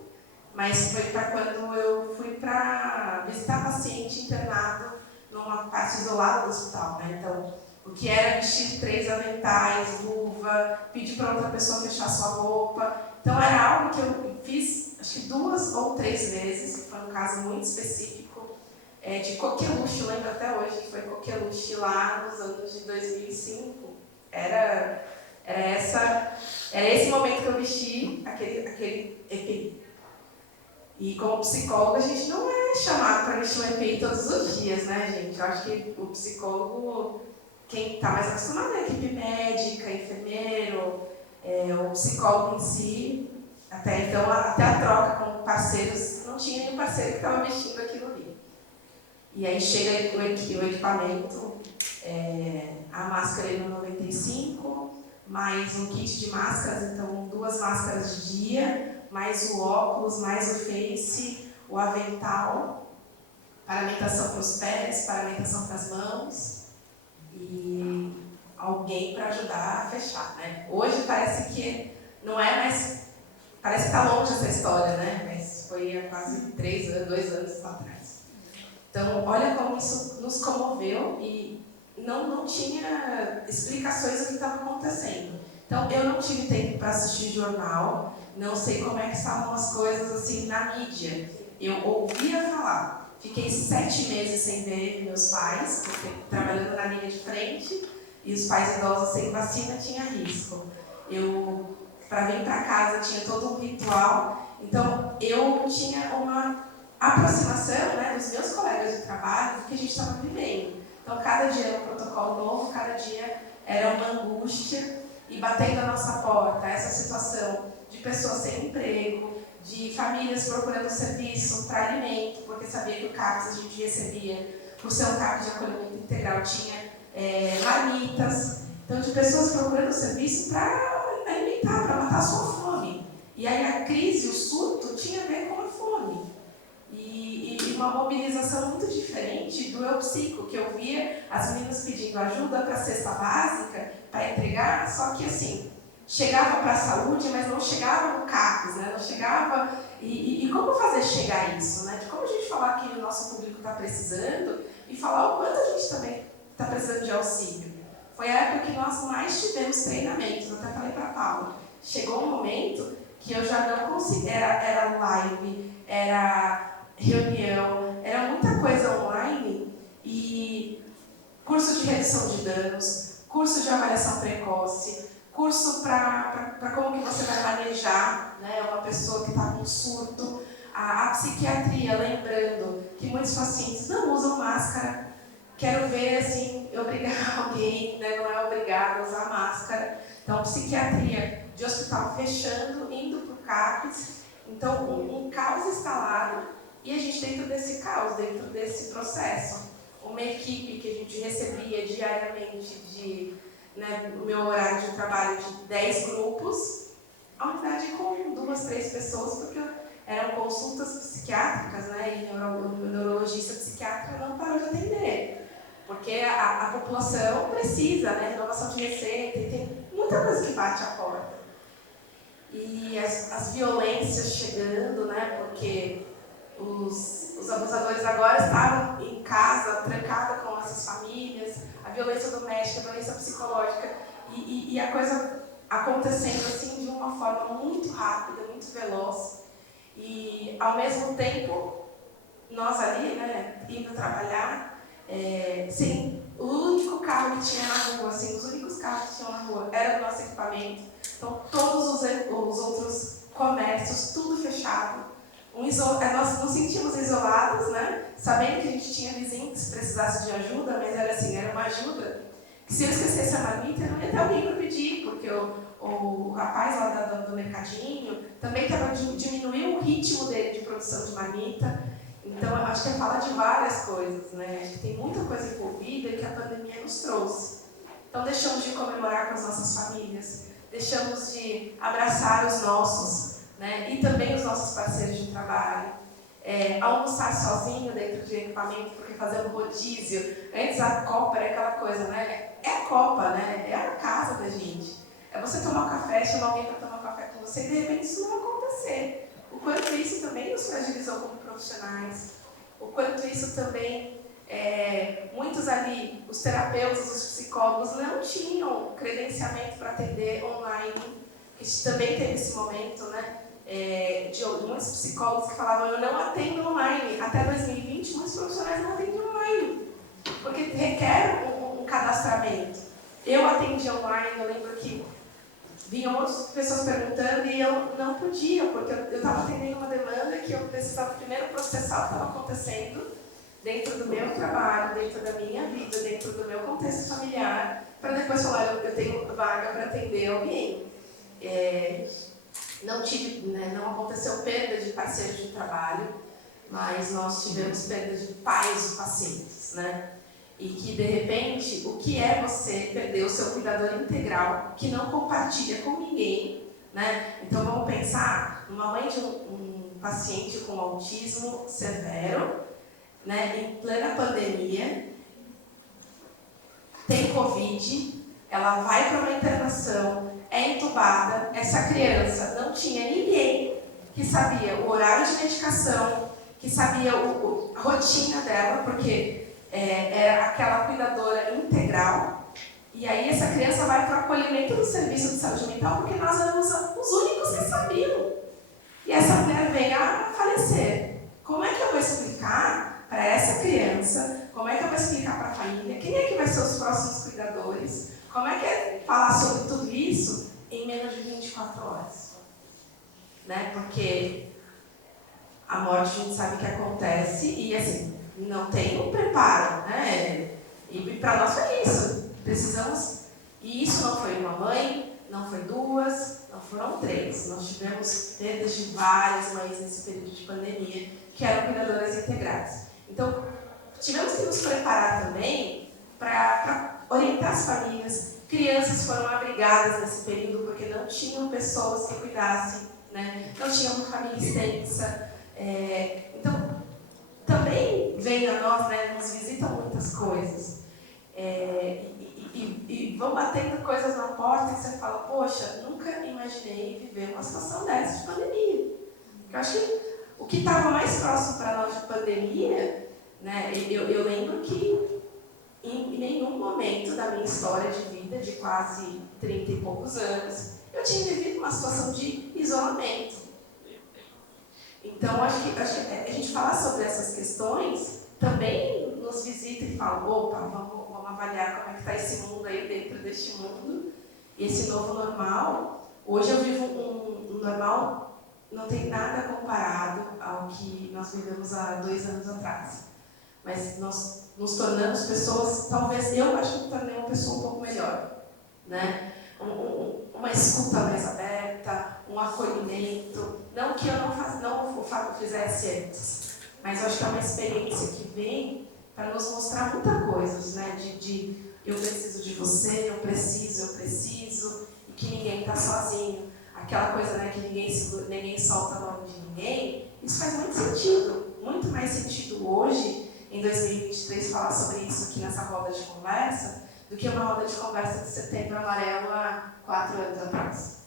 mas foi para quando eu fui para visitar paciente internado numa parte isolada do hospital, né? Então, o que era vestir 3 aventais, luva, pedir para outra pessoa fechar sua roupa. Então, era algo que eu fiz, acho que 2 ou 3 vezes, foi um caso muito específico, de coqueluche, eu lembro até hoje que foi coqueluche lá nos anos de 2005. Era esse momento que eu vesti aquele EPI. E como psicólogo, a gente não é chamado para vestir um EPI todos os dias, né, gente? Eu acho que o psicólogo, quem está mais acostumado é a equipe médica, enfermeiro, o psicólogo em si. Até então, até a troca com parceiros, não tinha nenhum parceiro que estava vestindo aquilo ali. E aí chega o equipamento, a máscara N95, mais um kit de máscaras, então 2 máscaras de dia, mais o óculos, mais o face, o avental, paramentação para os pés, paramentação para as mãos e alguém para ajudar a fechar, né? Hoje parece que não é mais, parece que está longe essa história, né? Mas foi há quase 2 anos atrás. Então, olha como isso nos comoveu e não tinha explicações do que estava acontecendo. Então, eu não tive tempo para assistir jornal, não sei como é que estavam as coisas assim na mídia. Eu ouvia falar. Fiquei 7 meses sem ver meus pais, porque trabalhando na linha de frente, e os pais idosos sem vacina tinha risco. Para vir para casa, tinha todo um ritual. Então, eu tinha uma aproximação, né, dos meus colegas de trabalho do que a gente estava vivendo. Então, cada dia era um protocolo novo, cada dia era uma angústia, e batendo a nossa porta, essa situação de pessoas sem emprego, de famílias procurando serviço para alimento, porque sabia que o CAPS a gente recebia, por ser um CAPS de acolhimento integral, tinha marmitas. Então, de pessoas procurando serviço para alimentar, para matar a sua fome. E aí a crise, o surto, tinha a ver com a fome. E uma mobilização muito diferente do eu psico, que eu via as meninas pedindo ajuda para a cesta básica, para entregar, só que assim, chegava para a saúde, mas não chegava no CAPS, né? Não chegava... E como fazer chegar isso, né? De como a gente falar que o nosso público está precisando e falar o quanto a gente também está precisando de auxílio. Foi a época que nós mais tivemos treinamentos, até falei para a Paula. Chegou um momento que eu já não conseguia, era live, era reunião, era muita coisa online e curso de redução de danos, curso de avaliação precoce, curso para como que você vai manejar, né, uma pessoa que está com surto, a psiquiatria, lembrando que muitos pacientes não usam máscara. Quero ver, assim, obrigar alguém, né, não é obrigado a usar máscara. Então, psiquiatria de hospital fechando, indo para o CAPS. Então, um caos instalado. E a gente, dentro desse caos, dentro desse processo, uma equipe que a gente recebia diariamente, no meu horário de trabalho, de 10 grupos, a unidade com 2, 3 pessoas, porque eram consultas psiquiátricas, né, e o neurologista psiquiatra não parou de atender. Porque a população precisa, né, renovação de receita, e tem muita coisa que bate a porta. E as violências chegando, né, porque os abusadores agora estavam em casa, trancados com essas famílias, a violência doméstica, a violência psicológica, e a coisa acontecendo assim de uma forma muito rápida, muito veloz. E, ao mesmo tempo, nós ali, né, indo trabalhar, sim, o único carro que tinha na rua, assim, os únicos carros que tinham na rua era o nosso equipamento. Então, todos os outros comércios, tudo fechado. Nós nos sentimos isolados, né? Sabendo que a gente tinha vizinhos que precisassem de ajuda, mas era assim, era uma ajuda que se eu esquecesse a marmita, eu não ia ter alguém para pedir, porque o rapaz lá do mercadinho também diminuiu o ritmo dele de produção de marmita. Então, eu acho que é falar de várias coisas, né? Acho que tem muita coisa envolvida que a pandemia nos trouxe. Então, deixamos de comemorar com as nossas famílias, deixamos de abraçar os nossos, né? E também os nossos parceiros de trabalho. Almoçar sozinho dentro de equipamento, porque fazendo rodízio. Antes a Copa era aquela coisa, né? É a Copa, né? É a casa da gente. É você tomar um café, chamar alguém para tomar um café com você, e de repente isso não vai acontecer. o quanto isso também nos fragilizou como profissionais, o quanto isso também, muitos ali, os terapeutas, os psicólogos, não tinham credenciamento para atender online. A gente também teve esse momento, né, de muitos psicólogos que falavam, eu não atendo online. Até 2020, muitos profissionais não atendem online, porque requer um cadastramento. Eu atendi online, eu lembro que vinham outras pessoas perguntando e eu não podia, porque eu estava atendendo uma demanda que eu precisava primeiro processar o que estava acontecendo dentro do meu trabalho, dentro da minha vida, dentro do meu contexto familiar, para depois falar, eu tenho vaga para atender alguém. Não tive, né, não aconteceu perda de parceiros de trabalho, mas nós tivemos perda de pais de pacientes, né? E que, de repente, o que é você perder o seu cuidador integral, que não compartilha com ninguém, né? Então, vamos pensar numa mãe de um paciente com autismo severo, né, em plena pandemia, tem Covid, ela vai para uma internação, é entubada, essa criança não tinha ninguém que sabia o horário de medicação, que sabia a rotina dela, porque era aquela cuidadora integral, e aí essa criança vai para o acolhimento do serviço de saúde mental, porque nós éramos os únicos que sabiam. E essa mulher vem a falecer. Como é que eu vou explicar para essa criança? Como é que eu vou explicar para a família? Quem é que vai ser os próximos cuidadores? Como é que é falar sobre tudo isso em menos de 24 horas? Né? Porque a morte a gente sabe que acontece e assim, não tem um preparo, né? E para nós foi isso. Precisamos. E isso não foi uma mãe, não foi duas, não foram três. Nós tivemos perdas de várias mães nesse período de pandemia que eram cuidadoras integrais. Então, tivemos que nos preparar também para orientar as famílias. Crianças foram abrigadas nesse período porque não tinham pessoas que cuidassem, né? Não tinham uma família extensa. Então, também vem a nós, né, nos visitam muitas coisas. E vão batendo coisas na porta que você fala, poxa, nunca imaginei viver uma situação dessa de pandemia. Eu acho que o que estava mais próximo para nós de pandemia, né, eu lembro que em nenhum momento da minha história de vida, de quase 30 e poucos anos, eu tinha vivido uma situação de isolamento. Então, acho que a gente falar sobre essas questões também nos visita e fala, opa, vamos avaliar como é que está esse mundo aí dentro deste mundo, e esse novo normal. Hoje eu vivo um normal, não tem nada comparado ao que nós vivemos há 2 anos atrás. Mas nós nos tornamos pessoas, talvez eu acho que me tornei uma pessoa um pouco melhor, né? Uma escuta mais aberta, um acolhimento, não que eu não fizesse antes, mas eu acho que é uma experiência que vem para nos mostrar muita coisa, né? De eu preciso de você, eu preciso, e que ninguém está sozinho. Aquela coisa, né, que ninguém solta a mão de ninguém, isso faz muito sentido, muito mais sentido hoje, em 2023, falar sobre isso aqui nessa roda de conversa, do que uma roda de conversa de Setembro Amarelo há 4 anos atrás.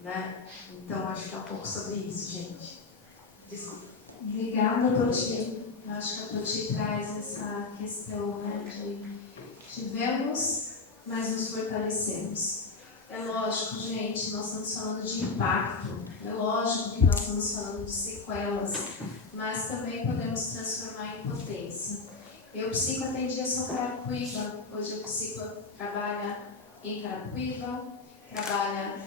Né? Então, acho que é um pouco sobre isso, gente. Desculpa. Obrigada, Toti. Eu acho que a Toti traz essa questão, né, de tivemos, mas nos fortalecemos. É lógico, gente, nós estamos falando de impacto, é lógico que nós estamos falando de sequelas, mas também podemos transformar em potência. Eu psicoatendia só Carapicuíba, hoje a psico trabalha em Carapicuíba, trabalha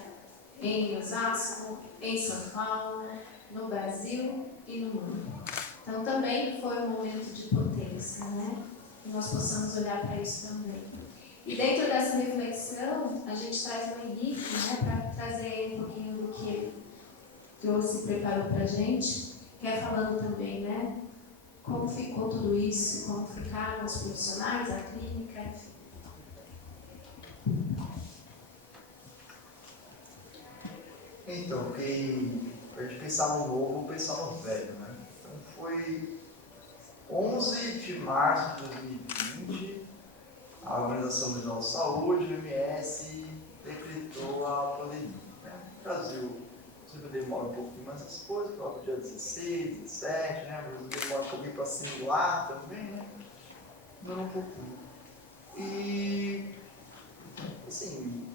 em Osasco, em São Paulo, no Brasil e no mundo. Então também foi um momento de potência, né? E nós possamos olhar para isso também. E dentro dessa reflexão, a gente traz o Henrique, né, para trazer um pouquinho do que ele trouxe e preparou para a gente, que é falando também, né, como ficou tudo isso, como ficaram os profissionais, a clínica, enfim. Então, a gente pensar no novo, pensar no velho, né? Então foi 11 de março de 2020, a Organização Mundial de Saúde, a OMS, decretou a pandemia. Né? O Brasil sempre demora um pouquinho mais as coisas, coloca o dia 16, 17, né? Mas demora um pouquinho para simular também, né? Demora um pouquinho. E, assim,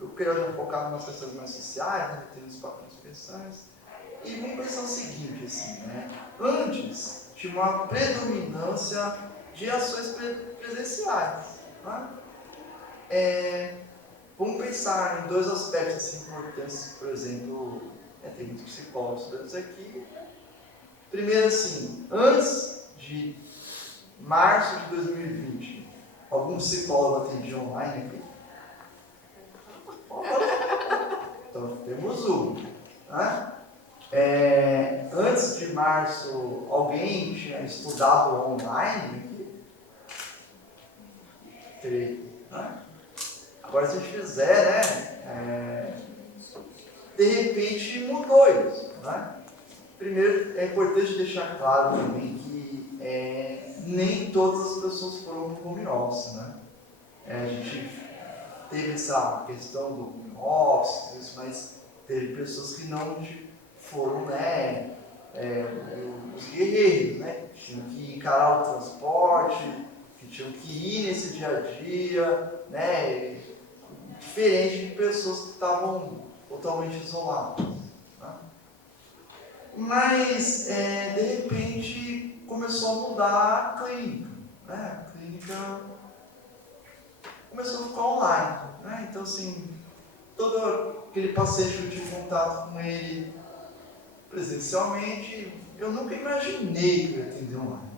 eu quero focar nas questões mais sociais, né? Ter uns papéis pessoais. E vamos pensar o seguinte, assim, né? Antes, tinha uma predominância de ações presenciais, né? Vamos pensar em dois aspectos assim, importantes, por exemplo, tem muitos psicólogos estudando isso aqui. Primeiro, assim, antes de março de 2020, algum psicólogo atendia online aqui? Então, temos um. Né? Antes de março, alguém tinha estudado online aqui? 3. Né? Agora, se a gente fizer, né, de repente mudou isso. Né? Primeiro, é importante deixar claro também que nem todas as pessoas foram para o home office. Né? A gente teve essa questão do home office, mas teve pessoas que não foram, né, os guerreiros, né, que tinham que encarar o transporte, que tinham que ir nesse dia a dia, né, diferente de pessoas que estavam totalmente isoladas. Né? Mas, de repente, começou a mudar a clínica. Né? A clínica começou a ficar online. Né? Então, assim, todo aquele paciente que eu tive contato com ele presencialmente, eu nunca imaginei que eu ia atender online.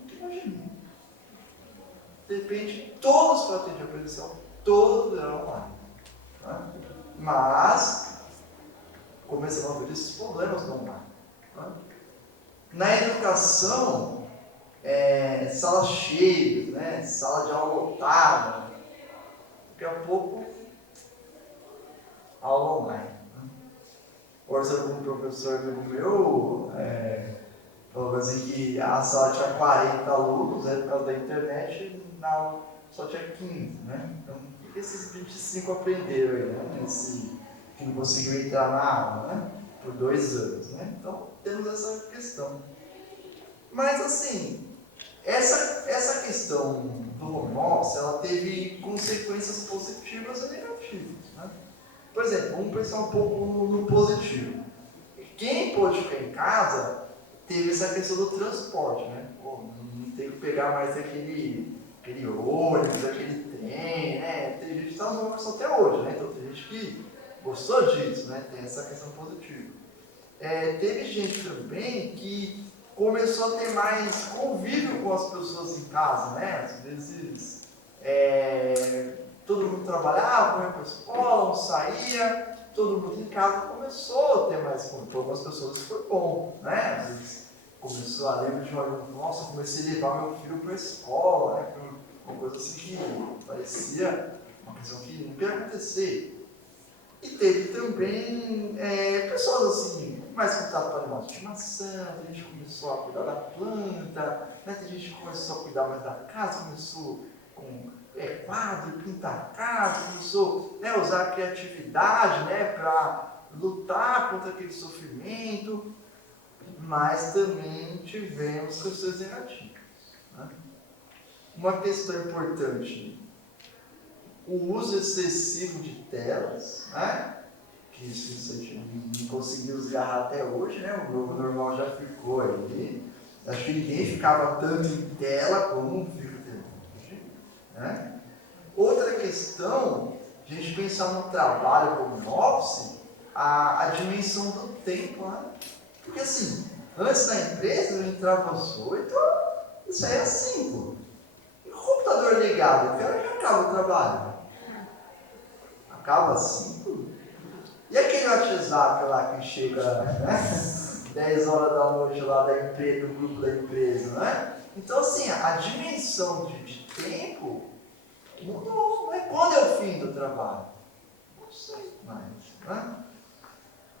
Nunca imaginei. De repente, todos que eu atendia presencial, todos eram online. Né? Mas, começaram a ver esses problemas no online. Né? Na educação, salas cheias, né? Sala de aula lotada, daqui a pouco, aula online. Né? Por exemplo, um professor amigo meu falou assim que a sala tinha 40 alunos, por causa da internet, na aula só tinha 15. Né? Então, o que esses 25 aprenderam aí, né? Que não conseguiu entrar na aula, né? Por 2 anos. Né? Então, temos essa questão. Mas, assim, essa questão do home office, ela teve consequências positivas e negativas. Né? Por exemplo, vamos pensar um pouco no positivo. Quem pôde ficar em casa teve essa questão do transporte. Né? Pô, não tem que pegar mais aquele ônibus, aquele trem. Né? Tem gente que está usando isso até hoje. Né? Então, tem gente que gostou disso. Né? Tem essa questão positiva. Teve gente também que começou a ter mais convívio com as pessoas em casa, né? Às vezes todo mundo trabalhava, ia para a escola, não saía, todo mundo em casa começou a ter mais convívio. Para algumas pessoas isso foi bom, né? Às vezes começou a lembrar de nossa, comecei a levar meu filho para a escola, né? Uma coisa assim que parecia uma questão que não ia acontecer. E teve também pessoas assim, mais contato com animais de estimação, a gente começou a cuidar da planta, né? A gente começou a cuidar mais da casa, começou com quadro, pintar a casa, começou a usar a criatividade, né, para lutar contra aquele sofrimento, mas também tivemos questões negativas. Né? Uma questão importante, o uso excessivo de telas, né? Que isso a gente não conseguiu esgarrar até hoje, né? O novo normal já ficou aí. Acho que ninguém ficava tanto em tela como fica hoje. Né? Outra questão, a gente pensar no trabalho como office, a dimensão do tempo, né? Porque assim, antes da empresa eu entrava às 8, isso aí é 5. E o computador ligado, que hora que acaba o trabalho? Acaba às 5? E aquele WhatsApp lá que chega, né, 10 horas da noite lá da empresa, do grupo da empresa, né? Então, assim, a dimensão de tempo mudou, né? Quando é o fim do trabalho? Não sei mais, né?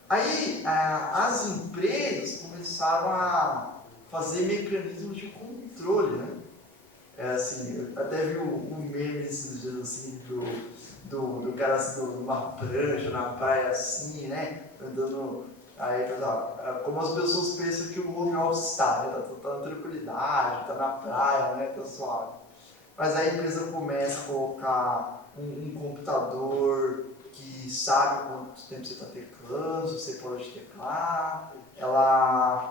Aí, as empresas começaram a fazer mecanismos de controle, né? Assim, eu até vi um meme esses dias assim, do cara assim, numa prancha, na praia assim, né? Andando. Aí, pessoal, como as pessoas pensam que o home office está, né? Tá na tranquilidade, tá na praia, né? Tá suave. Mas aí a empresa começa a colocar um computador que sabe quanto tempo você está teclando, se você pode teclar,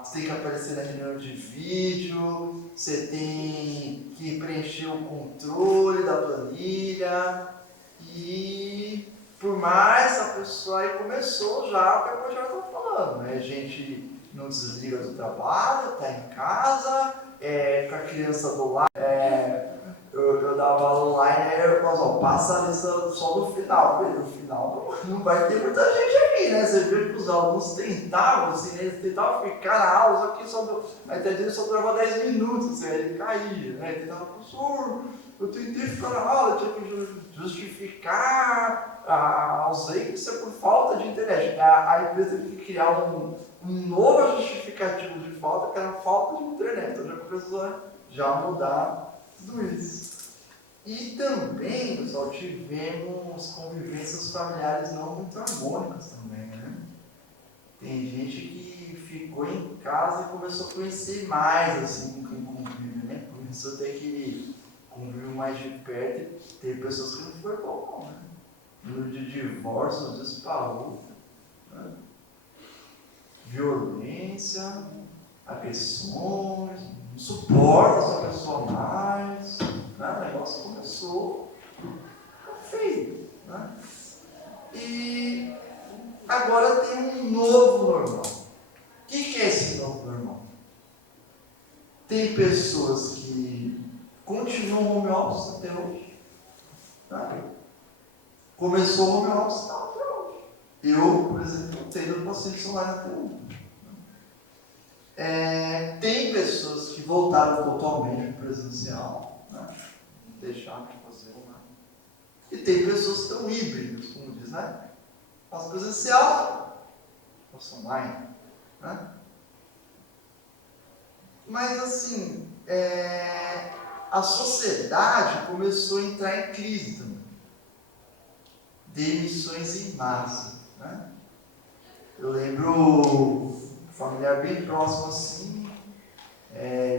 você tem que aparecer na reunião de vídeo, você tem que preencher o controle da planilha e por mais a pessoa aí começou já o que a Cochara está falando, né? A gente não desliga do trabalho, está em casa, com a criança do lado. Eu dava aula online, aí eu falava, passa a lição só no final. No final não vai ter muita gente aqui, né? Você vê que os alunos tentavam, assim, eles tentavam ficar na aula, só que aí ele só durava 10 minutos, assim, aí ele caía, né? Ele tentava, professor, eu tentei ficar na aula, eu tinha que justificar a ausência por falta de internet. A empresa teve que criar um novo justificativo de falta, que era a falta de internet. Então já começou a já mudar tudo isso. E também, pessoal, tivemos convivências familiares não muito harmônicas também, né? Tem gente que ficou em casa e começou a conhecer mais, assim, com o convívio, né? Começou a ter aquele convívio mais de perto e tem pessoas que não foi bom, né? O número de divórcios disparou, né? Violência, agressões, não suporta essa pessoa mais, né? O negócio começou feio, né? E agora tem um novo normal. O que é esse novo normal? Tem pessoas que continuam home office até hoje, né? Começou o home office, está até hoje. Eu, por exemplo, tenho pacientes online até hoje. Tem pessoas que voltaram totalmente para o presencial, né? Deixaram de fazer online. E tem pessoas que estão híbridas, como diz, né? Faço presencial, faço online, né? Mas assim, a sociedade começou a entrar em crise também. Demissões em massa, né? Eu lembro um familiar bem próximo assim,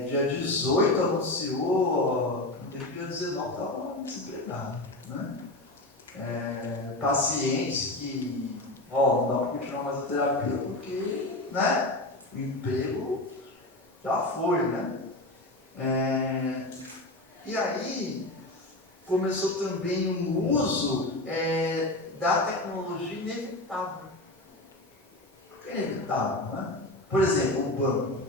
dia 18 anunciou, no dia 19 estava desempregado, né? Pacientes que, não dá para continuar mais a terapia porque, né? O emprego já foi, né? E aí começou também um uso da tecnologia inevitável. Por que inevitável, né? Por exemplo, o banco.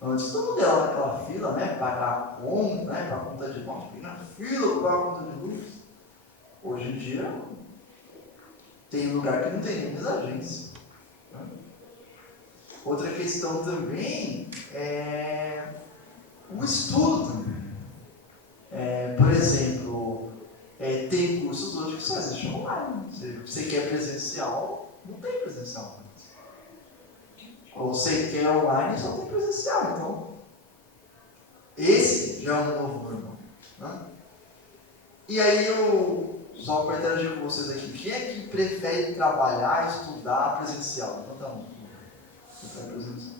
Antes todo mundo ia lá naquela fila, né? Pagar a conta, né? Pagar a conta de luz, ir na fila para pagar a conta de luz. Hoje em dia tem lugar que não tem nem agência. Né? Outra questão também é o estudo também. Por exemplo, tem cursos hoje que só existem online. Você quer presencial, não tem presencial. Ou você quer online, só tem presencial. Então, esse já é um novo normal. Né? E aí, só para interagir com vocês aqui, quem é que prefere trabalhar, estudar presencial? Então, tá bom. Prefere presencial.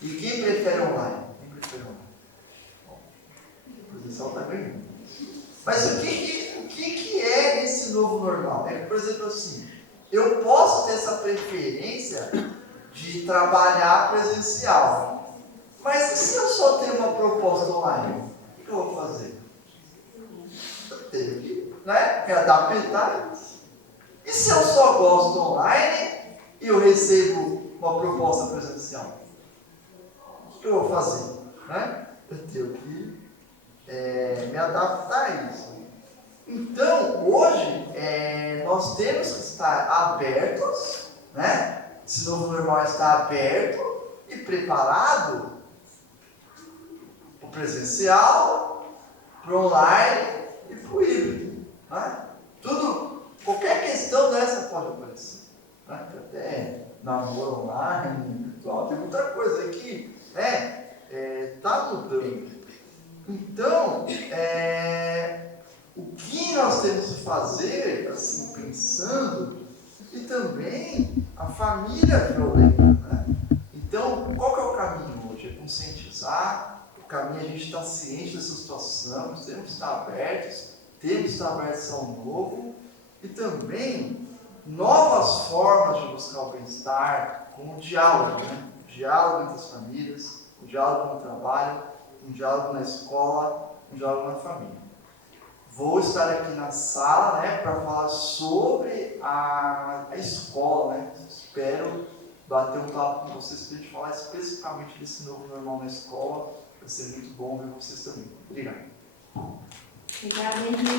E quem prefere online? Quem prefere online? O presencial está ganhando. Mas o que é esse novo normal? Por exemplo, assim, eu posso ter essa preferência de trabalhar presencial, mas e se eu só tenho uma proposta online? O que eu vou fazer? Eu tenho que, me adaptar. E se eu só gosto online e eu recebo uma proposta presencial? O que eu vou fazer? Eu tenho que me adaptar a isso. Então, hoje, nós temos que estar abertos, né? Esse novo normal está aberto e preparado para o presencial, para o online e para o híbrido. Né? Qualquer questão dessa pode aparecer. Né? Até namoro online, tem muita coisa aí que está mudando. Então, o que nós temos que fazer, assim, pensando, e também a família violenta, né? Então, qual que é o caminho hoje? É conscientizar, o caminho é a gente estar ciente dessa situação, nós temos que estar abertos, temos que estar abertos ao novo, e também novas formas de buscar o bem-estar, com o diálogo, né? O diálogo entre as famílias, o diálogo no trabalho, um diálogo na escola, um diálogo na família. Vou estar aqui na sala, né, para falar sobre a escola, né? Espero bater um papo com vocês para a gente falar especificamente desse novo normal na escola. Vai ser muito bom ver vocês também. Obrigado. Obrigada, Henrique.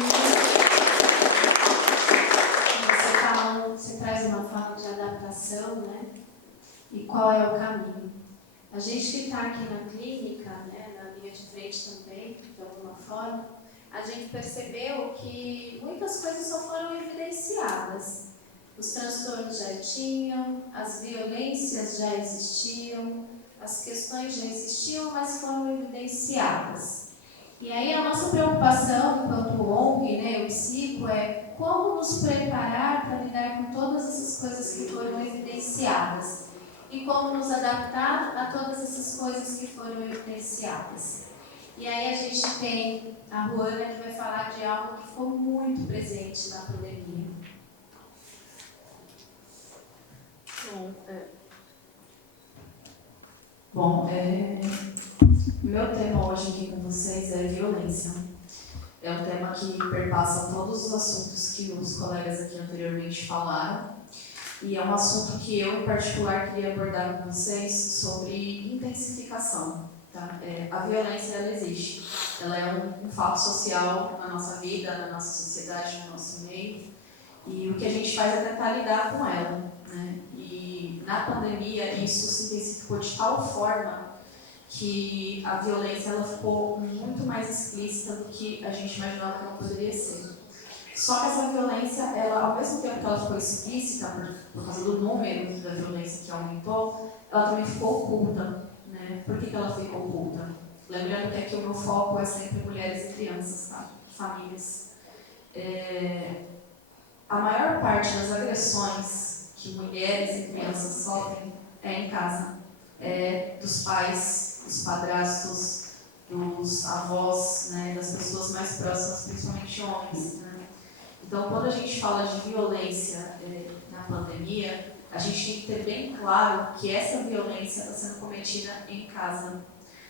Você traz uma forma de adaptação, né? E qual é o caminho? A gente que está aqui na clínica, né, na linha de frente também, de alguma forma, a gente percebeu que muitas coisas só foram evidenciadas. Os transtornos já tinham, as violências já existiam, as questões já existiam, mas foram evidenciadas. E aí a nossa preocupação enquanto ONG, né, o psico, é como nos preparar para lidar com todas essas coisas que foram evidenciadas e como nos adaptar a todas essas coisas que foram evidenciadas. E aí a gente tem a Ruana que vai falar de algo que ficou muito presente na pandemia. Bom, meu tema hoje aqui com vocês é violência. É um tema que perpassa todos os assuntos que os colegas aqui anteriormente falaram. E é um assunto que eu, em particular, queria abordar com vocês sobre intensificação. Tá? A violência, ela existe. Ela é um fato social na nossa vida, na nossa sociedade, no nosso meio. E o que a gente faz é tentar lidar com ela, né? E na pandemia, isso se intensificou de tal forma que a violência ela ficou muito mais explícita do que a gente imaginava que ela poderia ser. Só que essa violência, ela, ao mesmo tempo que ela ficou explícita, por causa do número da violência que aumentou, ela também ficou oculta. Né? Por que ela ficou oculta? Lembrando que aqui o meu foco é sempre mulheres e crianças, tá? Famílias. A maior parte das agressões que mulheres e crianças sofrem é em casa. Dos pais, dos padrastos, dos avós, né? Das pessoas mais próximas, principalmente homens. Né? Então, quando a gente fala de violência na pandemia, a gente tem que ter bem claro que essa violência está sendo cometida em casa.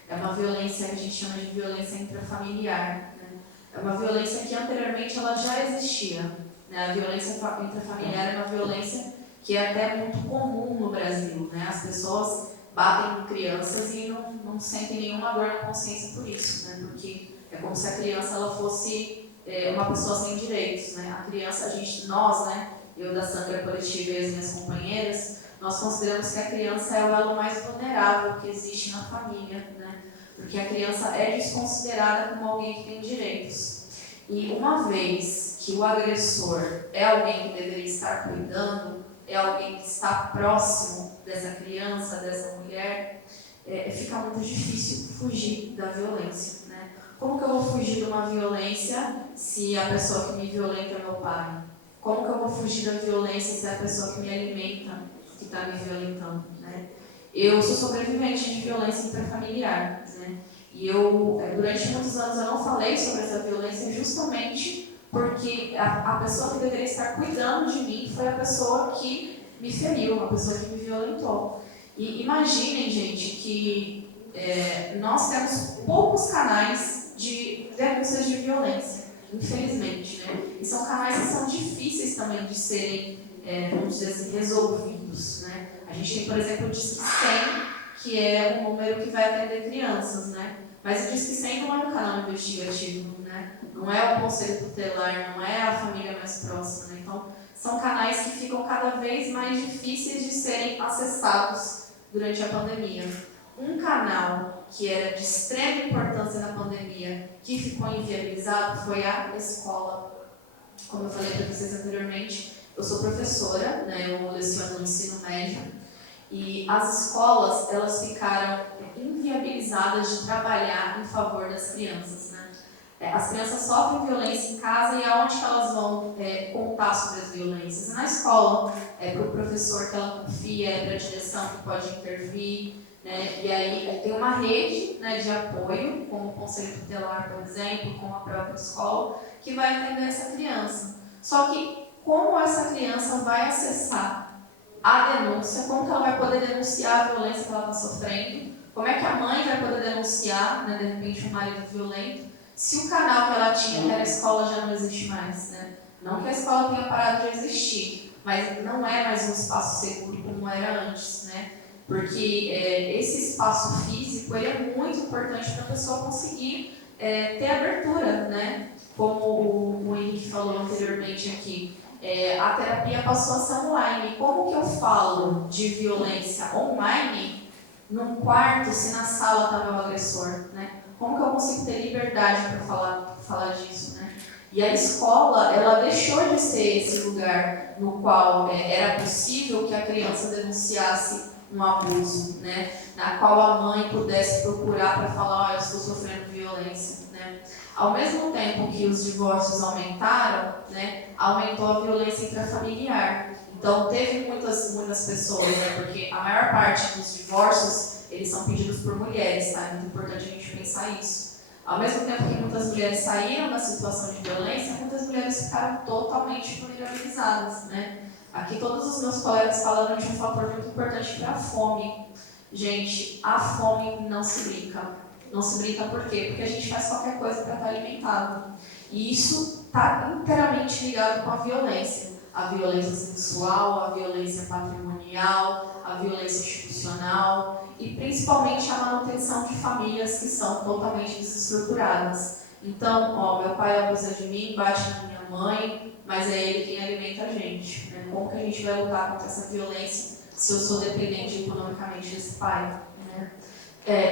É uma violência que a gente chama de violência intrafamiliar. Né? É uma violência que anteriormente ela já existia. Né? A violência intrafamiliar é uma violência que é até muito comum no Brasil. Né? As pessoas batem em crianças e não sentem nenhuma dor na consciência por isso. Né? Porque é como se a criança ela fosse uma pessoa sem direitos, né? A criança, nós, né? Eu da Sangra Coletiva e as minhas companheiras, nós consideramos que a criança é o elo mais vulnerável que existe na família, né? Porque a criança é desconsiderada como alguém que tem direitos. E uma vez que o agressor é alguém que deveria estar cuidando, é alguém que está próximo dessa criança, dessa mulher, fica muito difícil fugir da violência. Como que eu vou fugir de uma violência se a pessoa que me violenta é meu pai? Como que eu vou fugir da violência se é a pessoa que me alimenta que está me violentando? Né? Eu sou sobrevivente de violência intrafamiliar. Né? E durante muitos anos, eu não falei sobre essa violência justamente porque a pessoa que deveria estar cuidando de mim foi a pessoa que me feriu, a pessoa que me violentou. E imaginem, gente, que nós temos poucos canais de denúncias de violência, infelizmente, né? E são canais que são difíceis também de serem, vamos dizer assim, resolvidos, né? A gente tem, por exemplo, o Disque 100, que é um número que vai atender crianças, né? Mas o Disque 100 não é um canal investigativo, né? Não é o conselho tutelar, não é a família mais próxima, né? Então, são canais que ficam cada vez mais difíceis de serem acessados durante a pandemia. Um canal que era de extrema importância na pandemia, que ficou inviabilizado, foi a escola. Como eu falei para vocês anteriormente, eu sou professora, né, eu leciono no ensino médio, e as escolas elas ficaram inviabilizadas de trabalhar em favor das crianças. Né? As crianças sofrem violência em casa e aonde que elas vão contar sobre as violências? Na escola, para o professor que ela confia, para a direção que pode intervir, né? E aí tem uma rede, né, de apoio, como o Conselho Tutelar, por exemplo, como a própria escola, que vai atender essa criança. Só que como essa criança vai acessar a denúncia, como que ela vai poder denunciar a violência que ela está sofrendo, como é que a mãe vai poder denunciar, né, de repente, um marido violento, se o canal que ela tinha, que era a escola, já não existe mais, né? Não que a escola tenha parado de existir, mas não é mais um espaço seguro como era antes, né? Porque esse espaço físico ele é muito importante para a pessoa conseguir ter abertura, né? Como o Henrique falou anteriormente aqui, a terapia passou a ser online. Como que eu falo de violência online num quarto se na sala está meu agressor, né? Como que eu consigo ter liberdade para falar disso, né? E a escola, ela deixou de ser esse lugar no qual era possível que a criança denunciasse um abuso, né? Na qual a mãe pudesse procurar para falar, olha, eu estou sofrendo violência, né? Ao mesmo tempo que os divórcios aumentaram, né, aumentou a violência intrafamiliar. Então, teve muitas pessoas, né, porque a maior parte dos divórcios, eles são pedidos por mulheres, tá? É muito importante a gente pensar isso. Ao mesmo tempo que muitas mulheres saíram da situação de violência, muitas mulheres ficaram totalmente vulnerabilizadas, né? Aqui todos os meus colegas falaram de um fator muito importante que é a fome. Gente, a fome não se brinca. Não se brinca por quê? Porque a gente faz qualquer coisa para estar alimentado. E isso está inteiramente ligado com a violência. A violência sexual, a violência patrimonial, a violência institucional e principalmente a manutenção de famílias que são totalmente desestruturadas. Então, meu pai abusa de mim, bate na minha mãe, mas é ele quem alimenta a gente, né? Como que a gente vai lutar contra essa violência se eu sou dependente economicamente desse pai, né?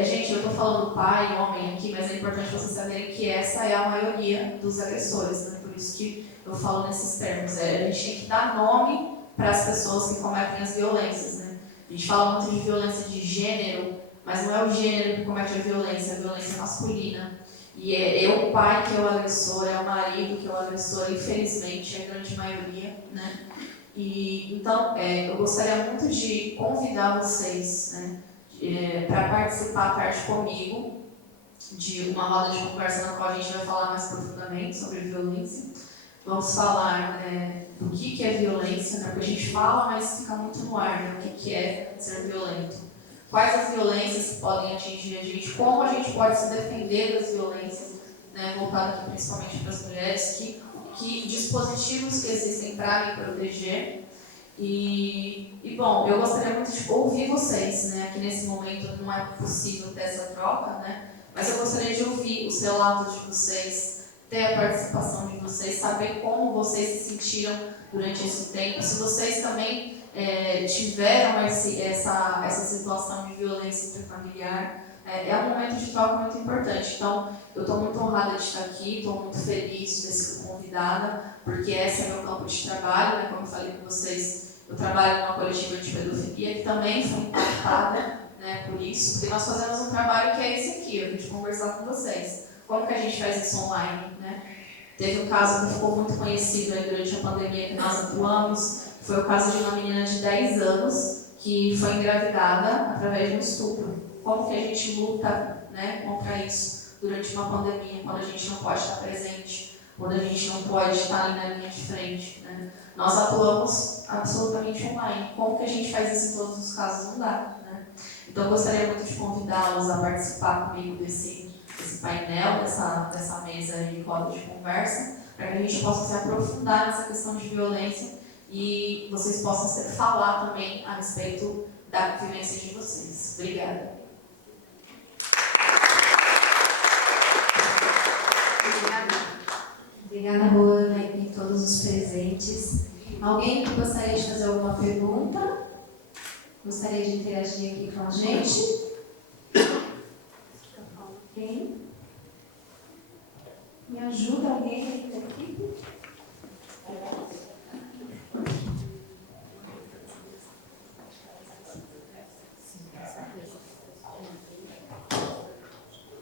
Gente, eu estou falando pai, homem aqui, mas é importante vocês saberem que essa é a maioria dos agressores, né? Por isso que eu falo nesses termos. A gente tem que dar nome para as pessoas que cometem as violências, né? A gente fala muito de violência de gênero, mas não é o gênero que comete a violência masculina. E é o pai que é o agressor, é o marido que é o agressor, infelizmente, é a grande maioria, né? E, então, eu gostaria muito de convidar vocês, né, para participar à tarde comigo de uma roda de conversa na qual a gente vai falar mais profundamente sobre violência. Vamos falar do que é violência, né? Porque a gente fala, mas fica muito no ar, né? O que é ser violento. Quais as violências que podem atingir a gente, como a gente pode se defender das violências, né? Voltado aqui principalmente para as mulheres, que dispositivos que existem para me proteger. E bom, eu gostaria muito de ouvir vocês, né? Aqui nesse momento não é possível ter essa troca, né? Mas eu gostaria de ouvir os relatos de vocês, ter a participação de vocês, saber como vocês se sentiram durante esse tempo, se vocês também tiveram essa situação de violência intrafamiliar. É um momento de troca muito importante. Então, eu estou muito honrada de estar aqui, estou muito feliz de ter sido convidada, porque esse é meu campo de trabalho, né? Como eu falei com vocês, eu trabalho numa coletiva de pedofilia que também foi impactada, né, por isso, porque nós fazemos um trabalho que é esse aqui, a gente conversar com vocês. Como que a gente faz isso online, né? Teve um caso que ficou muito conhecido aí durante a pandemia que nós atuamos, foi o caso de uma menina de 10 anos que foi engravidada através de um estupro. Como que a gente luta, né, contra isso durante uma pandemia, quando a gente não pode estar presente, quando a gente não pode estar ali na linha de frente, né? Nós atuamos absolutamente online. Como que a gente faz isso em todos os casos? Não dá, né? Então, eu gostaria muito de convidá-los a participar comigo desse painel, dessa mesa de roda de conversa, para que a gente possa se aprofundar nessa questão de violência e vocês possam falar também a respeito da vivência de vocês. Obrigada. Obrigada, Ruana, e todos os presentes. Alguém que gostaria de fazer alguma pergunta? Gostaria de interagir aqui com a gente? Quem? Me ajuda alguém aí da equipe?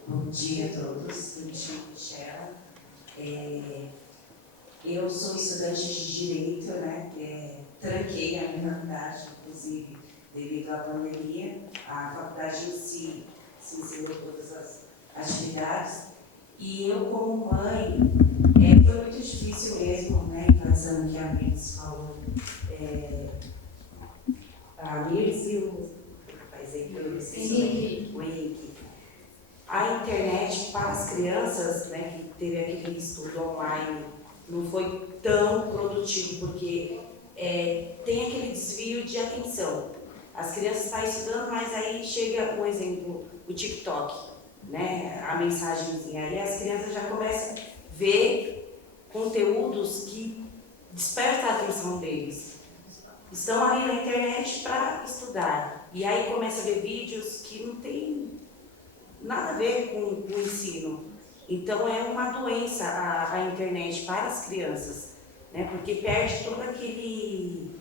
Bom dia a todos, eu me chamo Michela, Eu sou estudante de Direito, né? Tranquei a minha faculdade, inclusive, devido à pandemia. A faculdade em si se encerrou todas as atividades. E eu, como mãe, foi muito difícil mesmo, né? Enfatizando o que a Mirs falou. A Mirs e o Henrique. A internet para as crianças, né, que teve aquele estudo online, não foi tão produtivo, porque tem aquele desvio de atenção. As crianças estão estudando, mas aí chega, um exemplo, o TikTok, né, a mensagenzinha, aí as crianças já começam a ver conteúdos que despertam a atenção deles. Estão ali na internet para estudar, e aí começa a ver vídeos que não tem nada a ver com o ensino. Então é uma doença a internet para as crianças, né? Porque perde todo aquele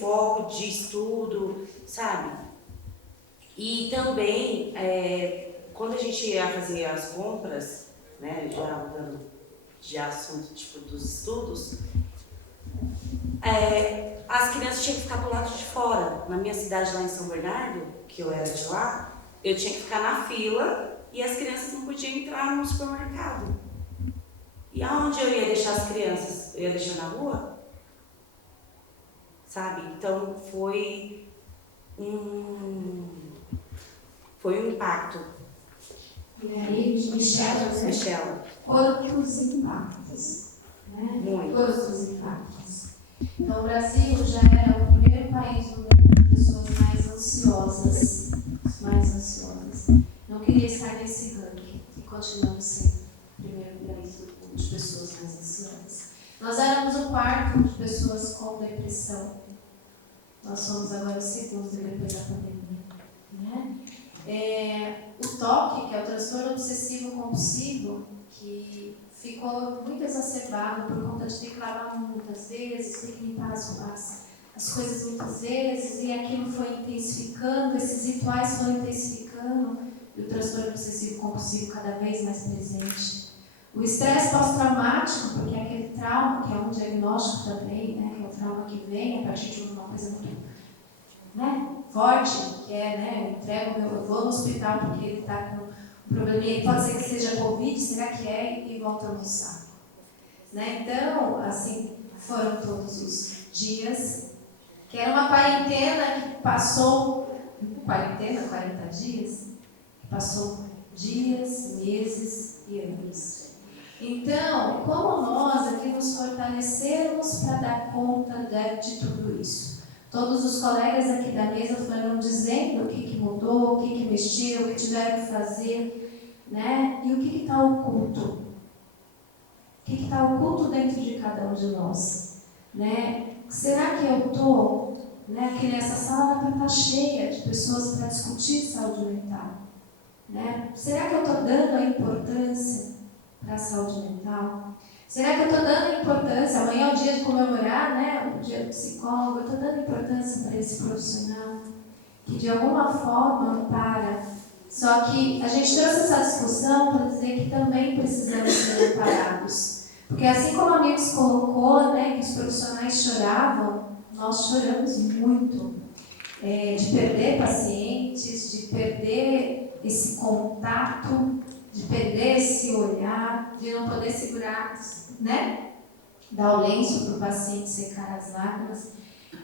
foco de estudo, sabe? E também, quando a gente ia fazer as compras, né, já mudando de assunto, tipo, dos estudos, as crianças tinham que ficar do lado de fora. Na minha cidade, lá em São Bernardo, que eu era de lá, eu tinha que ficar na fila e as crianças não podiam entrar no supermercado. E aonde eu ia deixar as crianças? Eu ia deixar na rua? Sabe? Então foi um impacto. E aí, Michela, quantos impactos? Né? Muito. Quantos impactos? Então, o Brasil já era o primeiro país do mundo de pessoas mais ansiosas. Não queria estar nesse ranking e continuamos sendo o primeiro país do mundo de pessoas mais ansiosas. Nós éramos o quarto de pessoas com depressão. Nós somos agora o segundo depois da pandemia. Né? O TOC, que é o transtorno obsessivo compulsivo, que ficou muito exacerbado por conta de ter que lavar muitas vezes, ter que limpar as coisas muitas vezes, e aquilo foi intensificando, esses rituais foram intensificando, e o transtorno obsessivo compulsivo cada vez mais presente. O estresse pós-traumático, porque é aquele trauma, que é um diagnóstico também, né, que é o trauma que vem a partir de uma coisa muito, né, forte, que é, né, eu vou no hospital porque ele está com um probleminha, pode ser que seja Covid, será que é? E volta a almoçar. Né? Então, assim, foram todos os dias, que era uma quarentena que passou, 40 dias, que passou dias, meses e anos. Então, como nós aqui nos fortalecemos para dar conta de tudo isso? Todos os colegas aqui da mesa foram dizendo o que mudou, o que mexeu, o que tiveram que fazer, né? E o que está oculto? O que está oculto dentro de cada um de nós? Né? Será que eu estou, né, aqui nessa sala para estar cheia de pessoas para discutir saúde mental? Né? Será que eu estou dando a importância para a saúde mental? Será que eu estou dando importância? Amanhã é o dia de comemorar, né, o dia do psicólogo. Eu estou dando importância para esse profissional que de alguma forma ampara. Só que a gente trouxe essa discussão para dizer que também precisamos ser amparados. Porque assim como a Mirs colocou, né, que os profissionais choravam, nós choramos muito. De perder pacientes, de perder esse contato, de perder esse olhar, de não poder segurar, né? Dar o lenço para o paciente secar as lágrimas.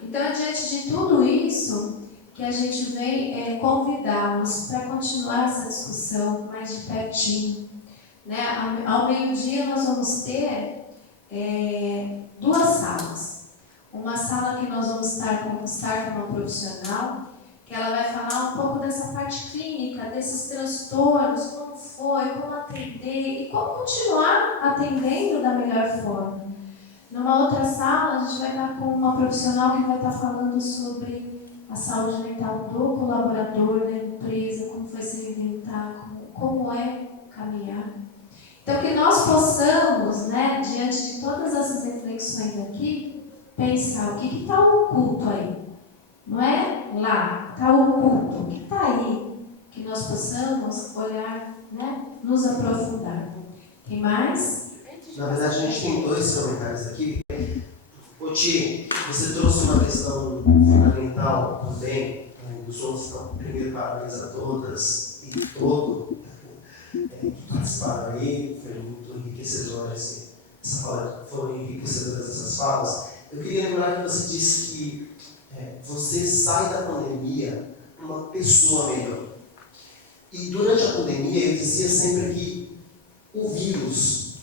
Então, diante de tudo isso, que a gente vem convidá-los para continuar essa discussão mais de pertinho. Né? Ao meio-dia nós vamos ter 2 salas. Uma sala que nós vamos estar com uma profissional, que ela vai falar um pouco dessa parte clínica, desses transtornos, como foi, como atender e como continuar atendendo da melhor forma. Numa outra sala, a gente vai estar com uma profissional que vai estar falando sobre a saúde mental do colaborador, da empresa, como foi se reinventar, como é caminhar. Então, que nós possamos, né, diante de todas essas reflexões aqui, pensar o que está oculto aí. Não é lá, está oculto. O que está aí? Que nós possamos olhar, né, nos aprofundar. Quem mais? Na verdade, a gente tem 2 comentários aqui. Ô Ti, você trouxe uma questão fundamental também. Os outros estão, primeiro, parabéns a todas e todo que participaram aí. Foi muito enriquecedor essa fala, foram enriquecedoras essas falas. Eu queria lembrar que você disse que você sai da pandemia uma pessoa melhor. E durante a pandemia, eu dizia sempre que o vírus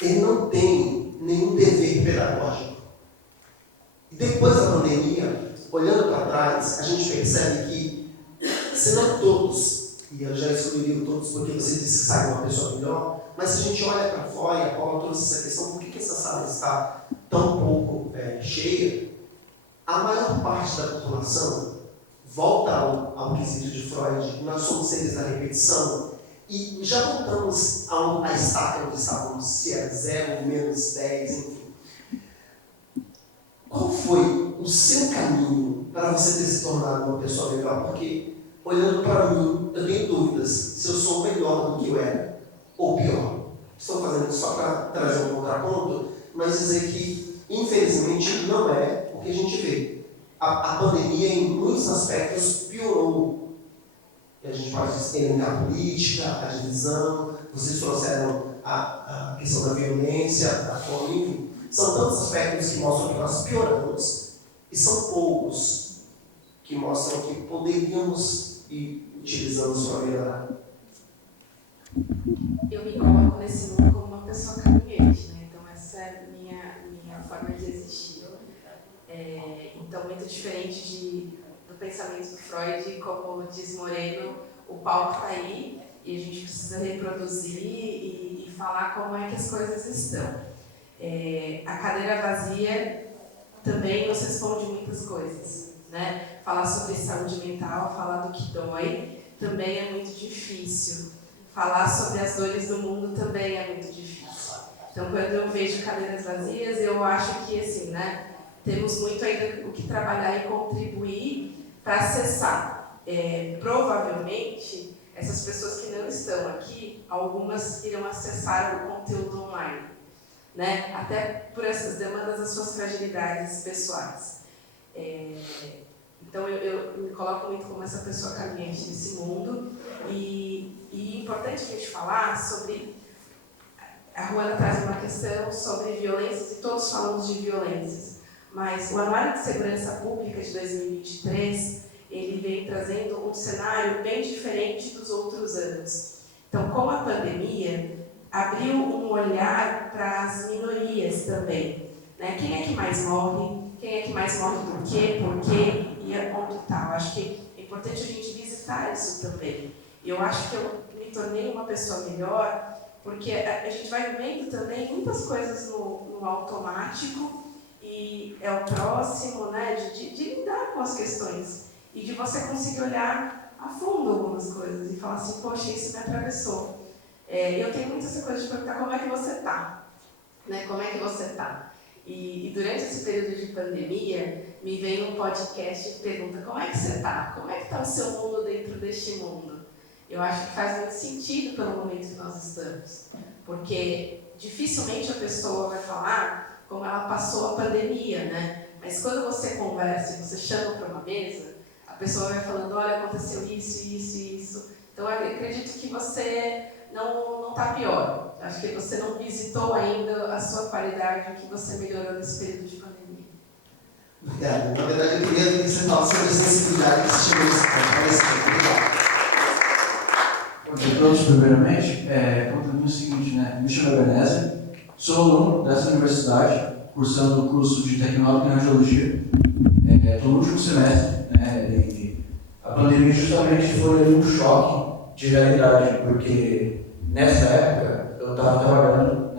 ele não tem nenhum dever pedagógico. E depois da pandemia, olhando para trás, a gente percebe que, se não todos, e eu já excluiria todos porque você disse que sai uma pessoa melhor, mas se a gente olha para fora, e a Paula trouxe essa questão, por que essa sala está tão pouco cheia? A maior parte da população volta ao quesito de Freud, nós somos seres da repetição, e já voltamos à estaca onde estávamos, se é 0, menos 10, enfim. Qual foi o seu caminho para você ter se tornado uma pessoa melhor? Porque, olhando para mim, eu tenho dúvidas se eu sou melhor do que eu era, ou pior. Estou fazendo isso só para trazer um contraponto, mas dizer que, infelizmente, não é o que a gente vê. A pandemia, em muitos aspectos, piorou. E a gente pode elencar a política, a divisão, vocês trouxeram a questão da violência, da fome, enfim. São tantos aspectos que mostram que nós pioramos, e são poucos que mostram que poderíamos e utilizamos para melhorar. Eu me coloco nesse mundo como uma pessoa caminhante, né? Então essa é a minha forma de existir. Então, muito diferente do pensamento do Freud, como diz Moreno, o palco está aí e a gente precisa reproduzir e falar como é que as coisas estão. A cadeira vazia também nos responde muitas coisas, né? Falar sobre saúde mental, falar do que dói, também é muito difícil. Falar sobre as dores do mundo também é muito difícil. Então, quando eu vejo cadeiras vazias, eu acho que, assim, né? Temos muito ainda o que trabalhar e contribuir para acessar. Provavelmente, essas pessoas que não estão aqui, algumas irão acessar o conteúdo online, né? Até por essas demandas das suas fragilidades pessoais. Então, eu me coloco muito como essa pessoa caminhante nesse mundo. E é importante a gente falar sobre... A Ruana traz uma questão sobre violências, e todos falamos de violências. Mas o Anuário de Segurança Pública de 2023, ele vem trazendo um cenário bem diferente dos outros anos. Então, com a pandemia, abriu um olhar para as minorias também, né? Quem é que mais morre? Quem é que mais morre do quê? Por quê? E onde está? Eu acho que é importante a gente visitar isso também. E eu acho que eu me tornei uma pessoa melhor, porque a gente vai vendo também muitas coisas no automático, e é o próximo, né, de lidar com as questões e de você conseguir olhar a fundo algumas coisas e falar assim, poxa, isso me atravessou. Eu tenho muito essa coisa de perguntar como é que você está, né? Como é que você está? E durante esse período de pandemia, me vem um podcast e pergunta, como é que você está? Como é que está o seu mundo dentro deste mundo? Eu acho que faz muito sentido pelo momento que nós estamos, porque dificilmente a pessoa vai falar como ela passou a pandemia, né? Mas quando você conversa e você chama para uma mesa, a pessoa vai falando, olha, aconteceu isso, isso e isso. Então, eu acredito que você não está pior. Acho que você não visitou ainda a sua qualidade, o que você melhorou nesse período de pandemia. Obrigado. Na verdade, eu queria que você falasse sobre a sensibilidade que você chegou nesse ponto. Obrigado. Ok, todos, primeiramente, contando o seguinte, né? Me chamo Ebenezer. Sou aluno dessa universidade, cursando o curso de Tecnólogo em Radiologia. Estou no último semestre, né? E a pandemia justamente foi um choque de realidade, porque nessa época eu estava trabalhando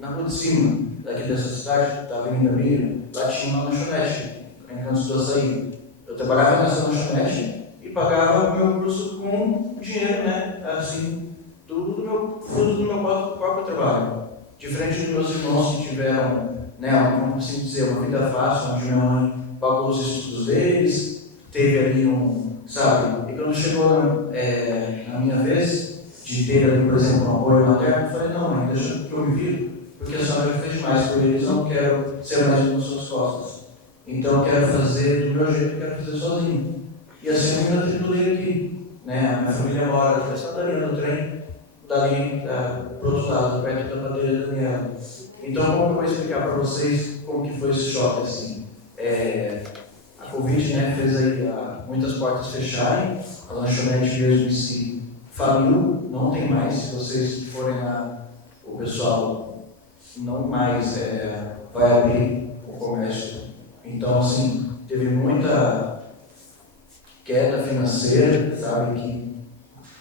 na rua de cima daqui dessa cidade, da Avenida Miriam, lá tinha uma lanchonete, em Cantos do Açaí. Eu trabalhava nessa lanchonete e pagava o meu curso com dinheiro, né? Assim, fruto do meu próprio trabalho. Diferente dos meus irmãos que tiveram, né, como assim dizer, uma vida fácil, onde minha mãe pagou os estudos deles, teve ali sabe? E quando chegou na minha vez, de ter ali, por exemplo, um apoio materno, eu falei, não, mãe, deixa que eu me viro, porque a senhora já fez demais por eles, eu não quero ser mais nas suas costas. Então eu quero fazer do meu jeito, eu quero fazer sozinho. E assim eu ainda tripulei aqui. Né? A minha família mora aqui, essa daria no trem, dali para o outro lado, perto da Bandeira Daniela. Então, como eu vou explicar para vocês como que foi esse choque? Assim? A Covid, né, fez aí muitas portas fecharem, a lanchonete mesmo em si faliu, não tem mais. Se vocês forem lá, o pessoal não mais vai abrir o comércio. Então, assim, teve muita queda financeira, sabe, que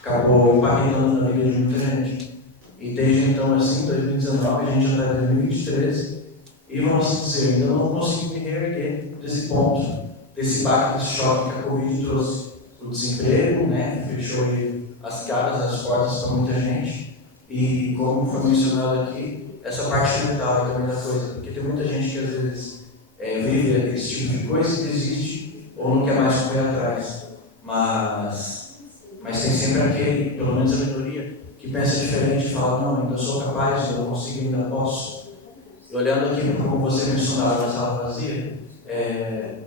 acabou impactando na vida de muita gente. E desde então, assim, 2019, a gente já está em 2023, e vamos dizer, ainda não consigo me reerguer desse ponto, desse impacto, desse choque que a Covid trouxe. O desemprego, né, fechou aí as caras, as portas para muita gente, e como foi mencionado aqui, essa parte mental também da coisa, porque tem muita gente que às vezes vive esse tipo de coisa e desiste, ou não quer mais correr atrás. Mas tem sempre aquele, pelo menos a minoria, que pensa diferente e fala, não, ainda sou capaz, eu consigo, ainda posso. E olhando aqui, como você mencionava na sala vazia, é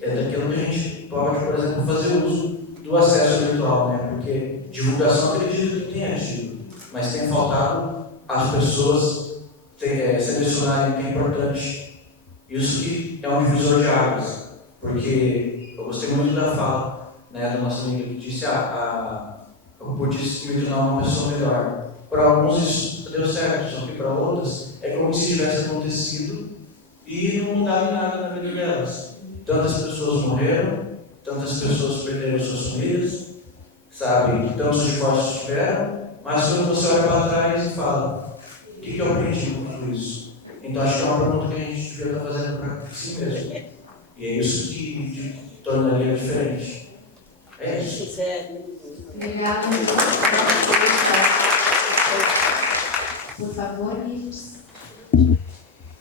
daquilo que a gente pode, por exemplo, fazer uso do acesso virtual, né? Porque divulgação acredito que tenha tido, mas tem faltado as pessoas selecionarem o que é importante. Isso que é um divisor de águas, porque eu gostei muito da fala, né, do nosso amigo que disse eu pude me tornar uma pessoa melhor. Para alguns isso deu certo, só que para outras é como se tivesse acontecido e não mudava nada na vida delas. Tantas pessoas morreram, tantas pessoas perderam suas famílias, sabe? Tantos divórcios tiveram, mas quando você olha para trás e fala, o que eu aprendi com tudo isso? Então acho que é uma pergunta que a gente devia estar fazendo para si mesmo. E é isso que tornaria diferente. É isso. Obrigada. Por favor, Liz.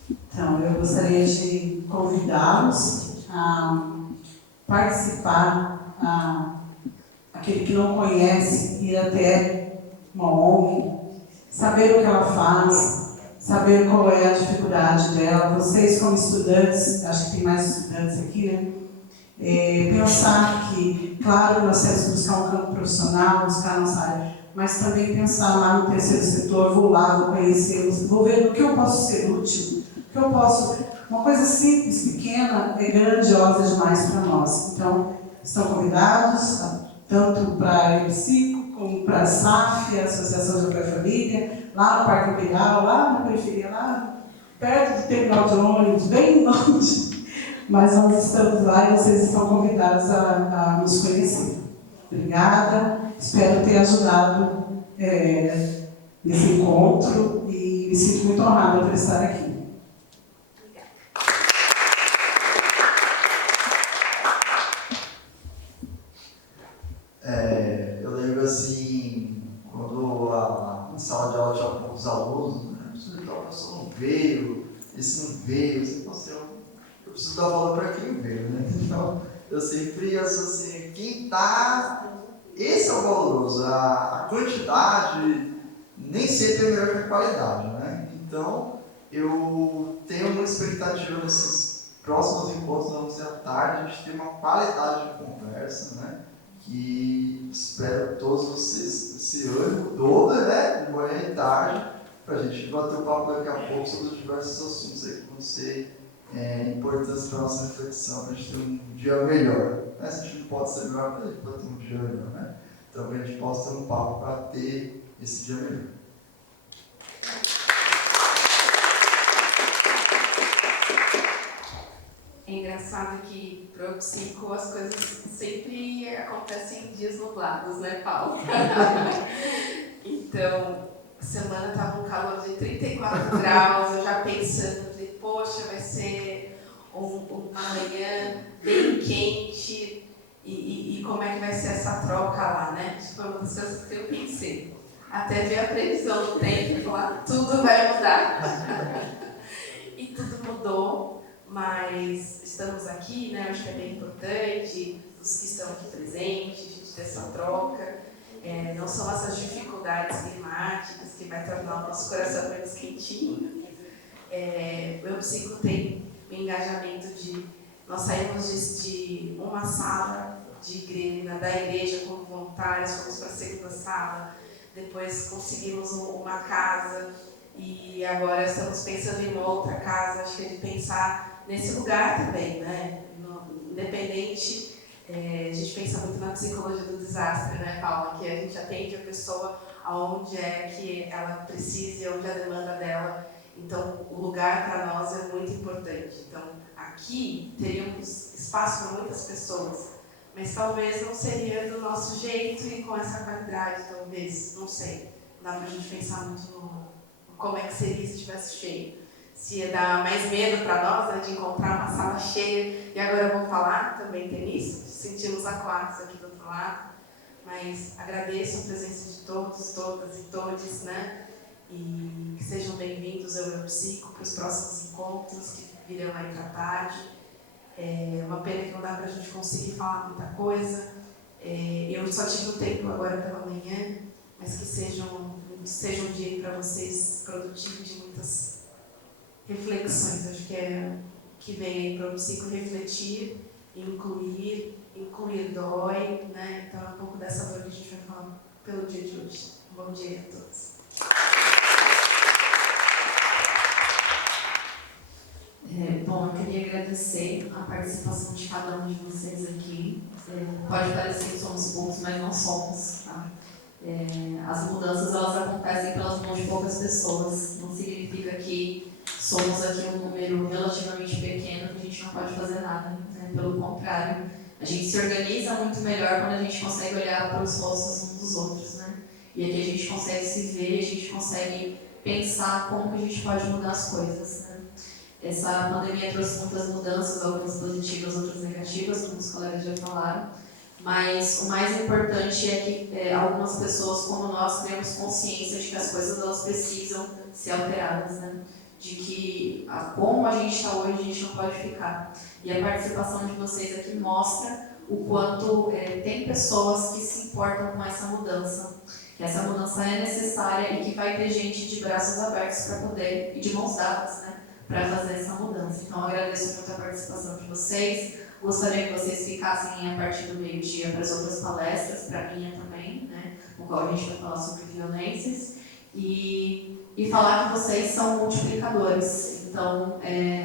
Então, eu gostaria de convidá-los a participar, aquele que não conhece, ir até uma ONG, saber o que ela faz, saber qual é a dificuldade dela. Vocês, como estudantes, acho que tem mais estudantes aqui, né? Pensar que, claro, nós temos que buscar um campo profissional, buscar a nossa área, mas também pensar lá no terceiro setor, vou lá, vou conhecê-los, vou ver no que eu posso ser útil, que eu posso. Uma coisa simples, pequena, é grandiosa demais para nós. Então, estão convidados, tanto para a EPSICO, como para a SAF, a Associação de Apoio à Família, lá no Parque Imperial, lá na periferia, lá perto do terminal de ônibus, bem longe. Mas nós estamos lá e vocês estão convidados a nos conhecer. Obrigada, espero ter ajudado nesse encontro e me sinto muito honrada por estar aqui. Eu lembro assim, quando a sala de aula tinha poucos alunos, né? A pessoa não veio, esse não veio, você fala eu preciso dar bola para quem veio, né? Então, eu sempre acho assim, quem está, esse é o valoroso, a quantidade nem sempre é melhor que a qualidade, né? Então, eu tenho uma expectativa nesses próximos encontros, vamos dizer, à tarde, a gente ter uma qualidade de conversa, né? Que espero todos vocês, esse ânimo todo, né? De manhã e tarde, para a gente bater o papo daqui a pouco sobre diversos assuntos aí que vão ser importantes para a nossa reflexão, para a gente ter um dia melhor. Né? Se a gente não pode ser melhor, a gente pode ter um dia melhor, né? Então, que a gente possa ter um papo para ter esse dia melhor. É engraçado que para o psico as coisas sempre acontecem em dias nublados, né, Paulo? Então, a semana estava um calor de 34 graus, eu já pensando, falei, poxa, vai ser uma manhã bem quente e como é que vai ser essa troca lá, né? Isso foi uma das coisas que eu pensei. Até ver a previsão do tempo e falar, tudo vai mudar. E tudo mudou. Mas estamos aqui, né? Acho que é bem importante, os que estão aqui presentes, a gente ter essa troca. Não são essas dificuldades climáticas que vai tornar o nosso coração menos quentinho. O Eu Psico tem o engajamento de... Nós saímos de uma sala da igreja como voluntários, fomos para a segunda sala, depois conseguimos uma casa e agora estamos pensando em uma outra casa. Acho que é de pensar nesse lugar também, né? Independente, a gente pensa muito na psicologia do desastre, né, Paula? Que a gente atende a pessoa aonde é que ela precisa e onde é a demanda dela. Então, o lugar para nós é muito importante. Então, aqui teríamos espaço para muitas pessoas, mas talvez não seria do nosso jeito e com essa qualidade, talvez, não sei. Não dá para a gente pensar muito no como é que seria se estivesse cheio. Se ia dar mais medo para nós, né, de encontrar uma sala cheia. E agora eu vou falar, também tem isso, sentimos acuados aqui do outro lado. Mas agradeço a presença de todos, todas e todes, né? E que sejam bem-vindos ao Eu Psico para os próximos encontros que virão aí para a tarde. É uma pena que não dá para a gente conseguir falar muita coisa. Eu só tive um tempo agora pela manhã, mas que seja um dia para vocês produtivo de muitas reflexões. Acho que é que vem aí para o Psico refletir, incluir dói, né? Então é um pouco dessa dor que a gente vai falar pelo dia de hoje. Um bom dia a todos. Bom, eu queria agradecer a participação de cada um de vocês aqui. Pode parecer que somos poucos, mas não somos, tá? As mudanças, elas acontecem pelas mãos de poucas pessoas. Não significa que somos aqui um número relativamente pequeno que a gente não pode fazer nada, né? Pelo contrário, a gente se organiza muito melhor quando a gente consegue olhar para os rostos uns dos outros, né? E aqui a gente consegue se ver, a gente consegue pensar como que a gente pode mudar as coisas, né? Essa pandemia trouxe muitas mudanças, algumas positivas, outras negativas, como os colegas já falaram. Mas o mais importante é que algumas pessoas como nós tenhamos consciência de que as coisas elas precisam ser alteradas, né? De que como a gente está hoje, a gente não pode ficar. E a participação de vocês aqui mostra o quanto tem pessoas que se importam com essa mudança. Que essa mudança é necessária e que vai ter gente de braços abertos para poder, e de mãos dadas, né? Para fazer essa mudança. Então, eu agradeço muito a participação de vocês. Gostaria que vocês ficassem a partir do meio-dia para as outras palestras, para a minha também, né, no qual a gente vai falar sobre violências, e falar que vocês são multiplicadores. Então,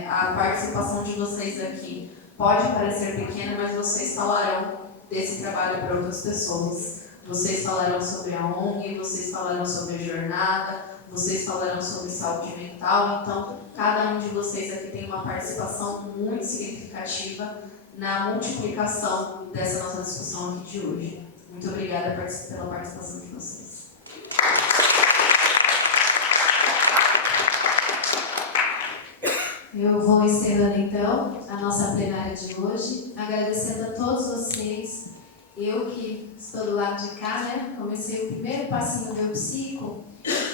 a participação de vocês aqui pode parecer pequena, mas vocês falarão desse trabalho para outras pessoas. Vocês falarão sobre a ONG, vocês falarão sobre a jornada, vocês falarão sobre saúde mental. Então, cada um de vocês aqui tem uma participação muito significativa na multiplicação dessa nossa discussão aqui de hoje. Muito obrigada pela participação de vocês. Eu vou encerrando então a nossa plenária de hoje, agradecendo a todos vocês. Eu que estou do lado de cá, né? Comecei o primeiro passinho do Eu Psico,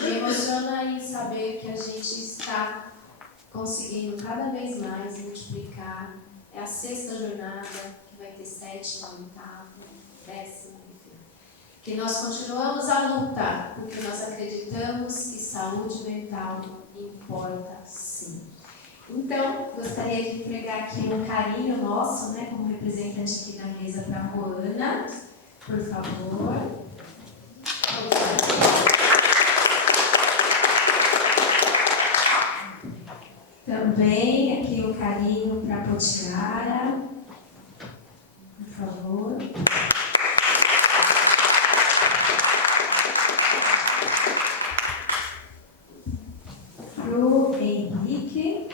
me emociona em saber que a gente está conseguindo cada vez mais multiplicar. É a 6ª jornada, que vai ter 7ª, 8ª, 10ª, enfim. Que nós continuamos a lutar, porque nós acreditamos que saúde mental importa sim. Então, gostaria de entregar aqui um carinho nosso, né, como representante aqui da mesa para a Roana, por favor. Também aqui um carinho para a Potiara, por favor. Para o Henrique.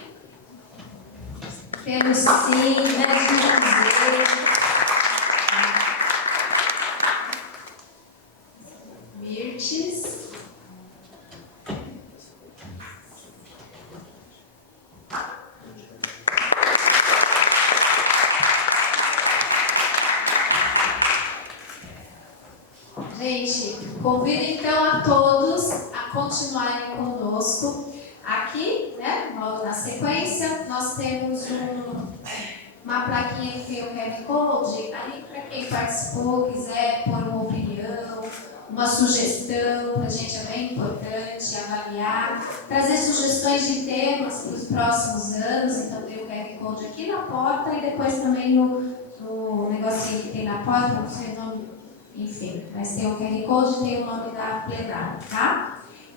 Temos sim, né, Mirtes. Gente, convido então a todos a continuarem conosco. Aqui, né, logo na sequência, nós temos uma plaquinha que tem o QR Code, ali para quem participou, quiser pôr uma opinião, uma sugestão, para a gente é bem importante avaliar, trazer sugestões de temas para os próximos anos, então tem o QR Code aqui na porta e depois também no negocinho que tem na porta, não sei o nome, enfim, mas tem o QR Code e tem o nome da plenária, tá?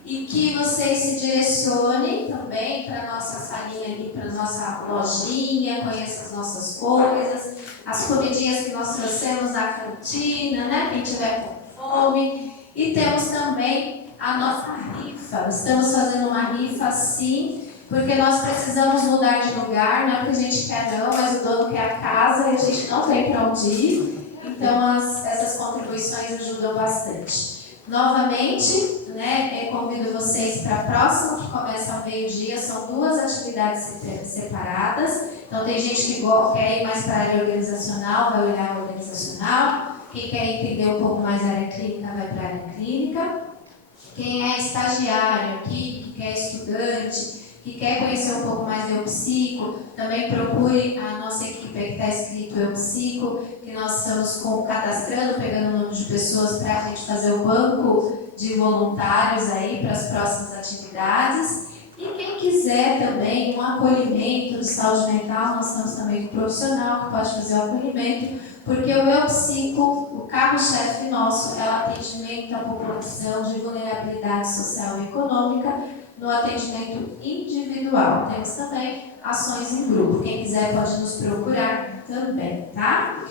E que vocês se direcionem também para a nossa salinha ali, para a nossa lojinha, conheçam as nossas coisas, as comidinhas que nós trouxemos na cantina, né? Quem tiver com fome. E temos também a nossa rifa. Estamos fazendo uma rifa sim, porque nós precisamos mudar de lugar, não é porque a gente quer não, mas o dono quer a casa e a gente não tem para onde ir. Então essas contribuições ajudam bastante. Novamente, né, convido vocês para a próxima, que começa ao meio-dia, são 2 atividades separadas. Então, tem gente que quer ir mais para a área organizacional, vai olhar a organizacional. Quem quer entender um pouco mais a área clínica, vai para a área clínica. Quem é estagiário aqui, que é estudante, que quer conhecer um pouco mais do Eupsico, também procure a nossa equipe que está escrito Eupsico, que nós estamos cadastrando, pegando o nome de pessoas para a gente fazer o banco de voluntários aí para as próximas atividades. E quem quiser também um acolhimento de saúde mental, nós estamos também com um profissional que pode fazer o acolhimento, porque o Eupsico, o carro-chefe nosso, é o atendimento à população de vulnerabilidade social e econômica, no atendimento individual. Temos também ações em grupo. Quem quiser pode nos procurar também, tá?